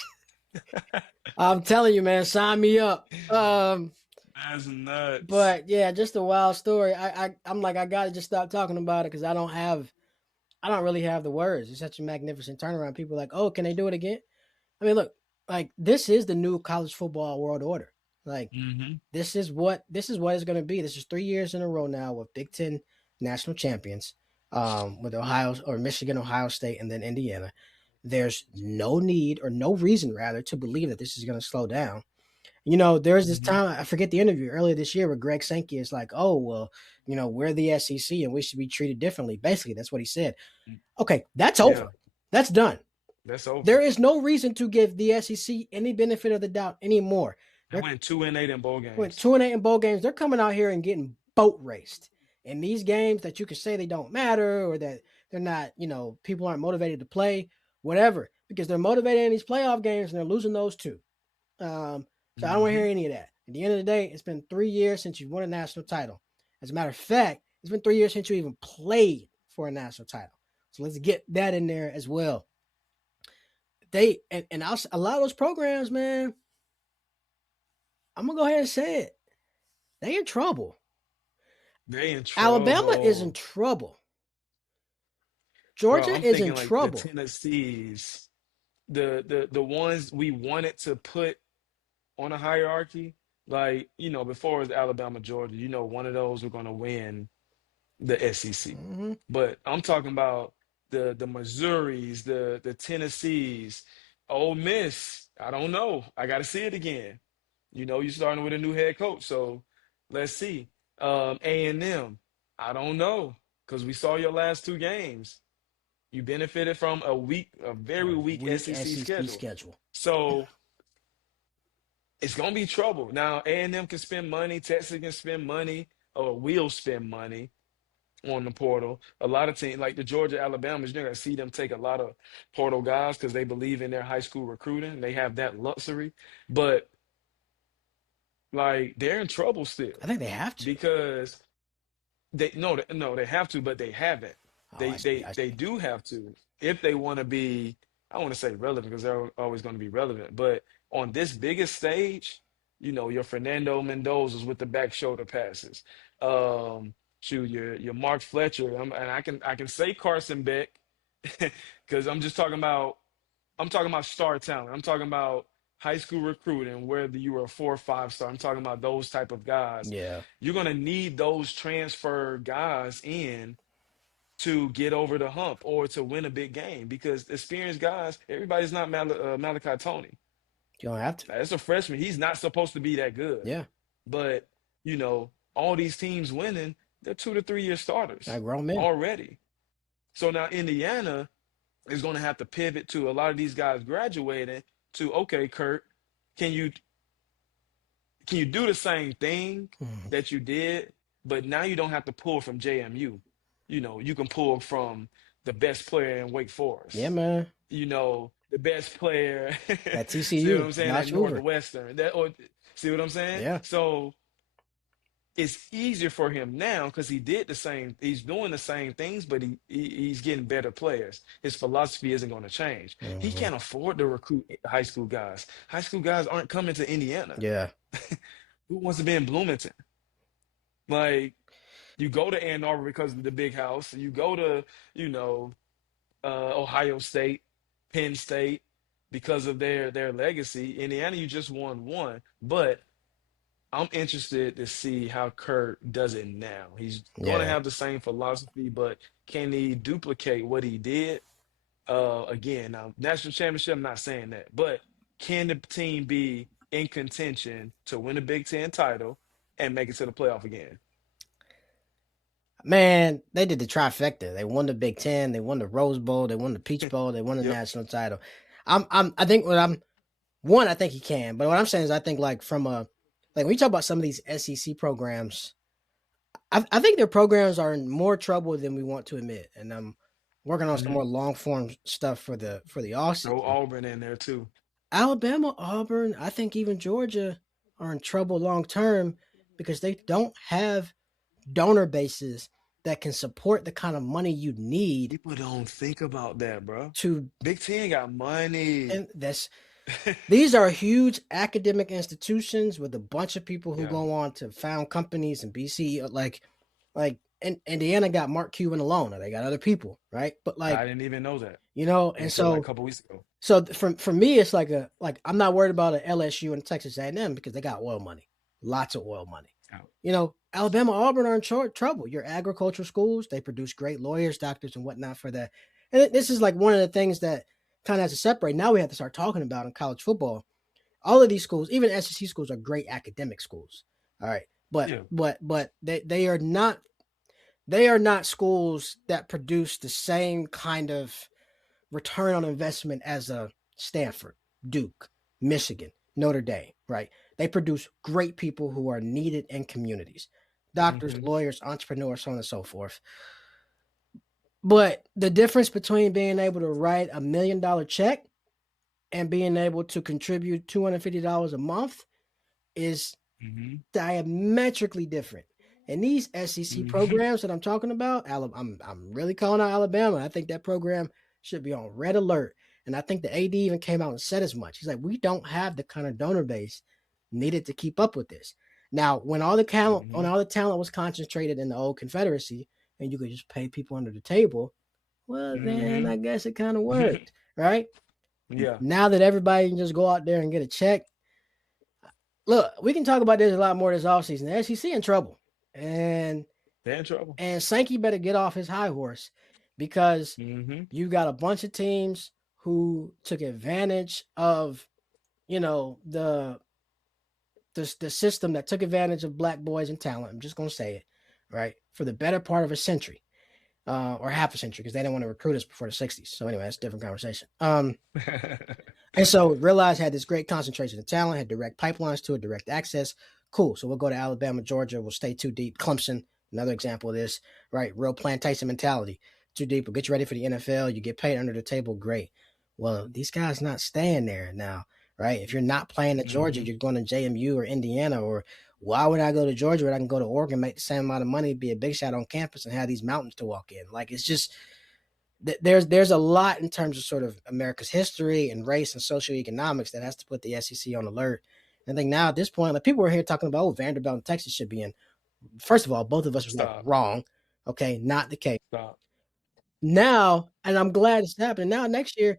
I'm telling you, man, sign me up. That's nuts. But yeah, just a wild story. I'm like I gotta just stop talking about it because I don't really have the words. It's such a magnificent turnaround. People are like, oh, can they do it again? I mean, look, like this is the new college football world order. Like Hmm. this is what it's going to be. This is 3 years in a row now with Big Ten national champions, with Ohio or Michigan, Ohio State, and then Indiana. There's no need or no reason rather to believe that this is going to slow down. There's this Hmm. time I forget the interview earlier this year where Greg Sankey is like, "Oh well, we're the SEC and we should be treated differently." Basically, that's what he said. Okay, that's Yeah. over. That's done. That's There over. is no reason to give the SEC any benefit of the doubt anymore. They They're went 2-8 in bowl went games. 2-8 in bowl games. They're coming out here and getting boat raced. In these games that you can say they don't matter or that they're not, people aren't motivated to play, whatever, because they're motivated in these playoff games and they're losing those too. So I don't want to Hmm. hear any of that. At the end of the day, it's been 3 years since you won a national title. As a matter of fact, it's been 3 years since you even played for a national title. So let's get that in there as well. A lot of those programs, man, I'm gonna go ahead and say it. They in trouble. They in Alabama is in trouble. trouble. Bro, Georgia I'm is in thinking like the trouble. Tennessees, the ones we wanted to put on a hierarchy. Like, before it was Alabama, Georgia, one of those were gonna win the SEC. Hmm. But I'm talking about the Missouris, the Tennessees, Ole Miss. I don't know. I got to see it again. You're starting with a new head coach, so let's see. A&M. I don't know because we saw your last two games. You benefited from a very A weak weak SEC SEC schedule. schedule. So it's gonna be trouble. Now A&M can spend money, Texas can spend money, or will spend money. on the portal. A lot of teams like the Georgia Alabamas, you're gonna see them take a lot of portal guys because they believe in their high school recruiting. They have that luxury, but like they're in trouble I still think they have to. because no, they have to, but they haven't. Oh, They I see. they I they see. do have to if they want to be. I want to say relevant because they're always going to be relevant. But on this biggest stage, your Fernando Mendoza's with the back shoulder passes. Shoot, your Mark Fletcher, and I can say Carson Beck because I'm talking about star talent. I'm talking about high school recruiting, whether you were a 4 or 5 star. I'm talking about those type of guys. Yeah. You're gonna need those transfer guys in to get over the hump or to win a big game because experienced guys, everybody's not Malachi Tony. You don't have to. As a freshman, he's not supposed to be that good. Yeah. But all these teams winning, they're 2 to 3 year Like starters grown men. already. So now Indiana is going to have to pivot to a lot of these guys graduating to okay, Kurt, can you can you do the same thing Mhm. that you did, but now you don't have to pull from JMU. You can pull from the best player in Wake Yeah, Forest. man. The best player. At See what TCU, I'm saying? At Josh Hoover. Northwestern. That or see what I'm saying? Yeah. So it's easier for him now because he's doing the same things, but he's getting better players. His philosophy isn't going to change. He Hmm. can't afford to recruit high school guys. High school guys aren't coming to Indiana. Yeah. Who wants to be in Bloomington? Like you go to Ann Arbor because of the big house. You go to, you know, Ohio State, Penn State because of their legacy. Indiana, you just won one, but I'm interested to see how Kurt does it now. He's going to Yeah. have the same philosophy, but can he duplicate what he did? Again, now national championship, I'm not saying that, but can the team be in contention to win a Big Ten title and make it to the playoff again? Man, they did the trifecta. They won the Big Ten, they won the Rose Bowl, they won the Peach Bowl, they won the Yep. national title. I think what I'm one, I think he can, but what I'm saying is I think like from a like when you talk about some of these SEC programs, I think their programs are in more trouble than we want to admit. And I'm working on some Hmm. more long form stuff for the off Throw season. Auburn in there too. Alabama, Auburn, I think even Georgia are in trouble long term because they don't have donor bases that can support the kind of money you need People don't think about that, bro. to Big Ten got money. and that's these are huge academic institutions with a bunch of people who Yeah, go on to found companies and be CEO. Like, and Indiana got Mark Cuban alone. Now they got other people, right? But like, I didn't even know that and until like a so couple weeks ago. for me, it's like I'm not worried about an LSU and Texas A&M because they got oil money, lots of oil money. Yeah. Alabama, Auburn are in trouble. Your agricultural schools, they produce great lawyers, doctors, and whatnot for that. And this is like one of the things that kind of has to separate. Now we have to start talking about in college football. All of these schools, even SEC schools, are great academic schools. All right, but Yeah. they are not schools that produce the same kind of return on investment as a Stanford, Duke, Michigan, Notre Dame, right? They produce great people who are needed in communities. Doctors, Hmm. lawyers, entrepreneurs, so on and so forth. But the difference between being able to write $1 million check and being able to contribute $250 a month is Hmm. diametrically different. And these SEC Hmm. programs that I'm talking about, I'm really calling out Alabama. I think that program should be on red alert. And I think the AD even came out and said as much. He's like, we don't have the kind of donor base needed to keep up with this. Now, when Hmm. all the talent was concentrated in the old Confederacy, and you could just pay people under the table, well, then Hmm. I guess it kind of worked, right? Yeah, Now that everybody can just go out there and get a check, look, we can talk about this a lot more this offseason. The SEC in trouble, and they're in trouble. Sankey better get off his high horse because Hmm. you got a bunch of teams who took advantage of the the system that took advantage of black boys and talent. I'm just gonna say it, right, for the better part of a century, or half a century, because they didn't want to recruit us before the '60s. So anyway, that's a different conversation. And so realized had this great concentration of talent, had direct pipelines to it, direct access. Cool. So we'll go to Alabama, Georgia. We'll stay too deep. Clemson, another example of this, right? Real plantation mentality. Too deep. We'll get you ready for the NFL. You get paid under the table. Great. Well, these guys not staying there now, right? If you're not playing at Georgia, Hmm. you're going to JMU or Indiana, or why would I go to Georgia when I can go to Oregon, make the same amount of money, be a big shot on campus, and have these mountains to walk in? Like it's just there's a lot in terms of sort of America's history and race and socioeconomics that has to put the SEC on alert. And I think now at this point, like people were here talking about, oh, Vanderbilt and Texas should be in. First of all, both of us was like Stop. wrong. Okay, not the case. Stop. Now, and I'm glad it's happening. Now, next year,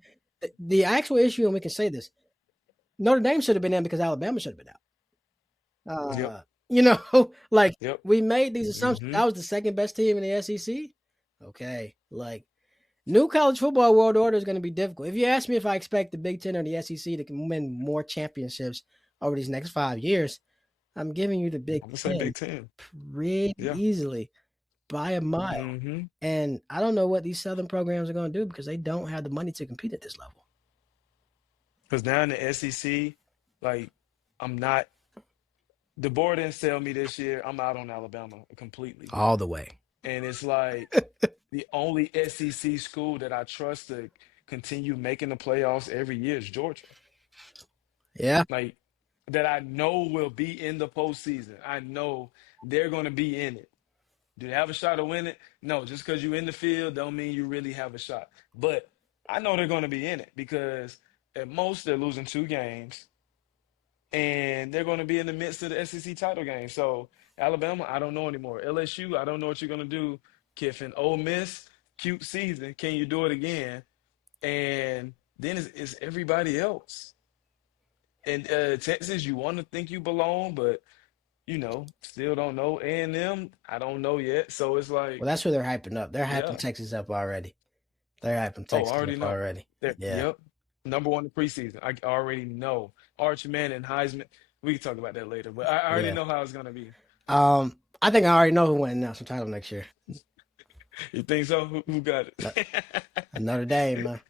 the actual issue, and we can say this, Notre Dame should have been in because Alabama should have been out. Yep. You know, like Yep. we made these assumptions. Hmm. That was the second best team in the SEC. Okay, like new college football world order is going to be difficult. If you ask me if I expect the Big Ten or the SEC to win more championships over these next 5 years, I'm giving you the Big I'm gonna say Ten Big Ten. pretty Yeah. easily by a mile. Hmm. And I don't know what these Southern programs are going to do because they don't have the money to compete at this level. Because now in the SEC, like I'm not. The board didn't sell me this year. I'm out on Alabama completely, All the way. and it's like the only SEC school that I trust to continue making the playoffs every year is Georgia. Yeah. Like that I know will be in the postseason. I know they're going to be in it. Do they have a shot to win it? No, just because you're in the field don't mean you really have a shot. But I know they're going to be in it because at most they're losing 2 games and they're going to be in the midst of the SEC title game. So Alabama, I don't know anymore. LSU, I don't know what you're going to do. Kiffin, Ole Miss, cute season. Can you do it again? And then it's everybody else. And Texas, you want to think you belong, but still don't know. A&M, I don't know yet. So it's Well, like, that's who they're hyping up. They're hyping yeah. Texas up already. They're hyping Oh, I Texas already up know. already. Yeah. Yep. Number one in preseason. I already know. Arch Manning, Heisman. We can talk about that later, but I already Yeah. know how it's gonna be. I think I already know who wins the national title next year. You think so? Who got No- it? Notre Dame, man.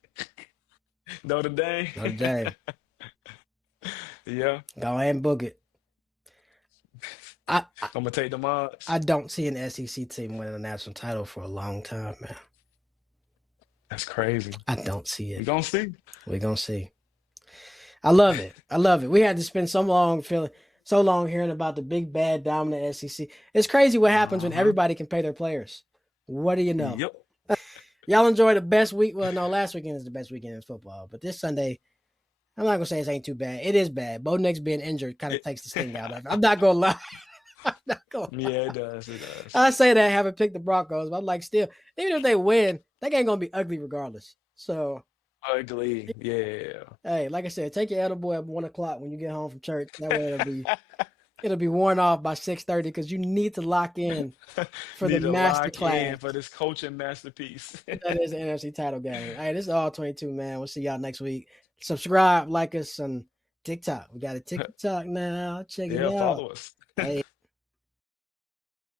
Notre Dame. Notre Dame. Yeah, Go ahead and book it. I, I I'm gonna take the odds. I don't see an SEC team winning a national title for a long time, man. That's crazy. I don't see We it. gonna see. We're gonna see. I love it. I love it. We had to spend so long hearing about the big bad dominant SEC. It's crazy what happens when Uh-huh. everybody can pay their players. What do you know? Yep. Y'all enjoy the best week. Well, no, last weekend is the best weekend in football, but this Sunday, I'm not gonna say it ain't too bad. It is bad. Bo Nix being injured kind of It- takes the sting out of it. I'm not gonna lie. I'm not gonna lie. yeah, it does. It does. I say that having picked the Broncos, but I'm like, still, even if they win, that ain't gonna be ugly regardless. So, Ugly. Yeah. hey, like I said, take your edible at 1 o'clock when you get home from church. That way it'll be worn off by 6:30 because you need to lock in for the Need to master lock in class for this coaching masterpiece. that is the NFC title game. Hey, this is all 22, man. We'll see y'all next week. Subscribe, like us on TikTok. We got a TikTok now. Check it Yeah, out. follow us. Hey.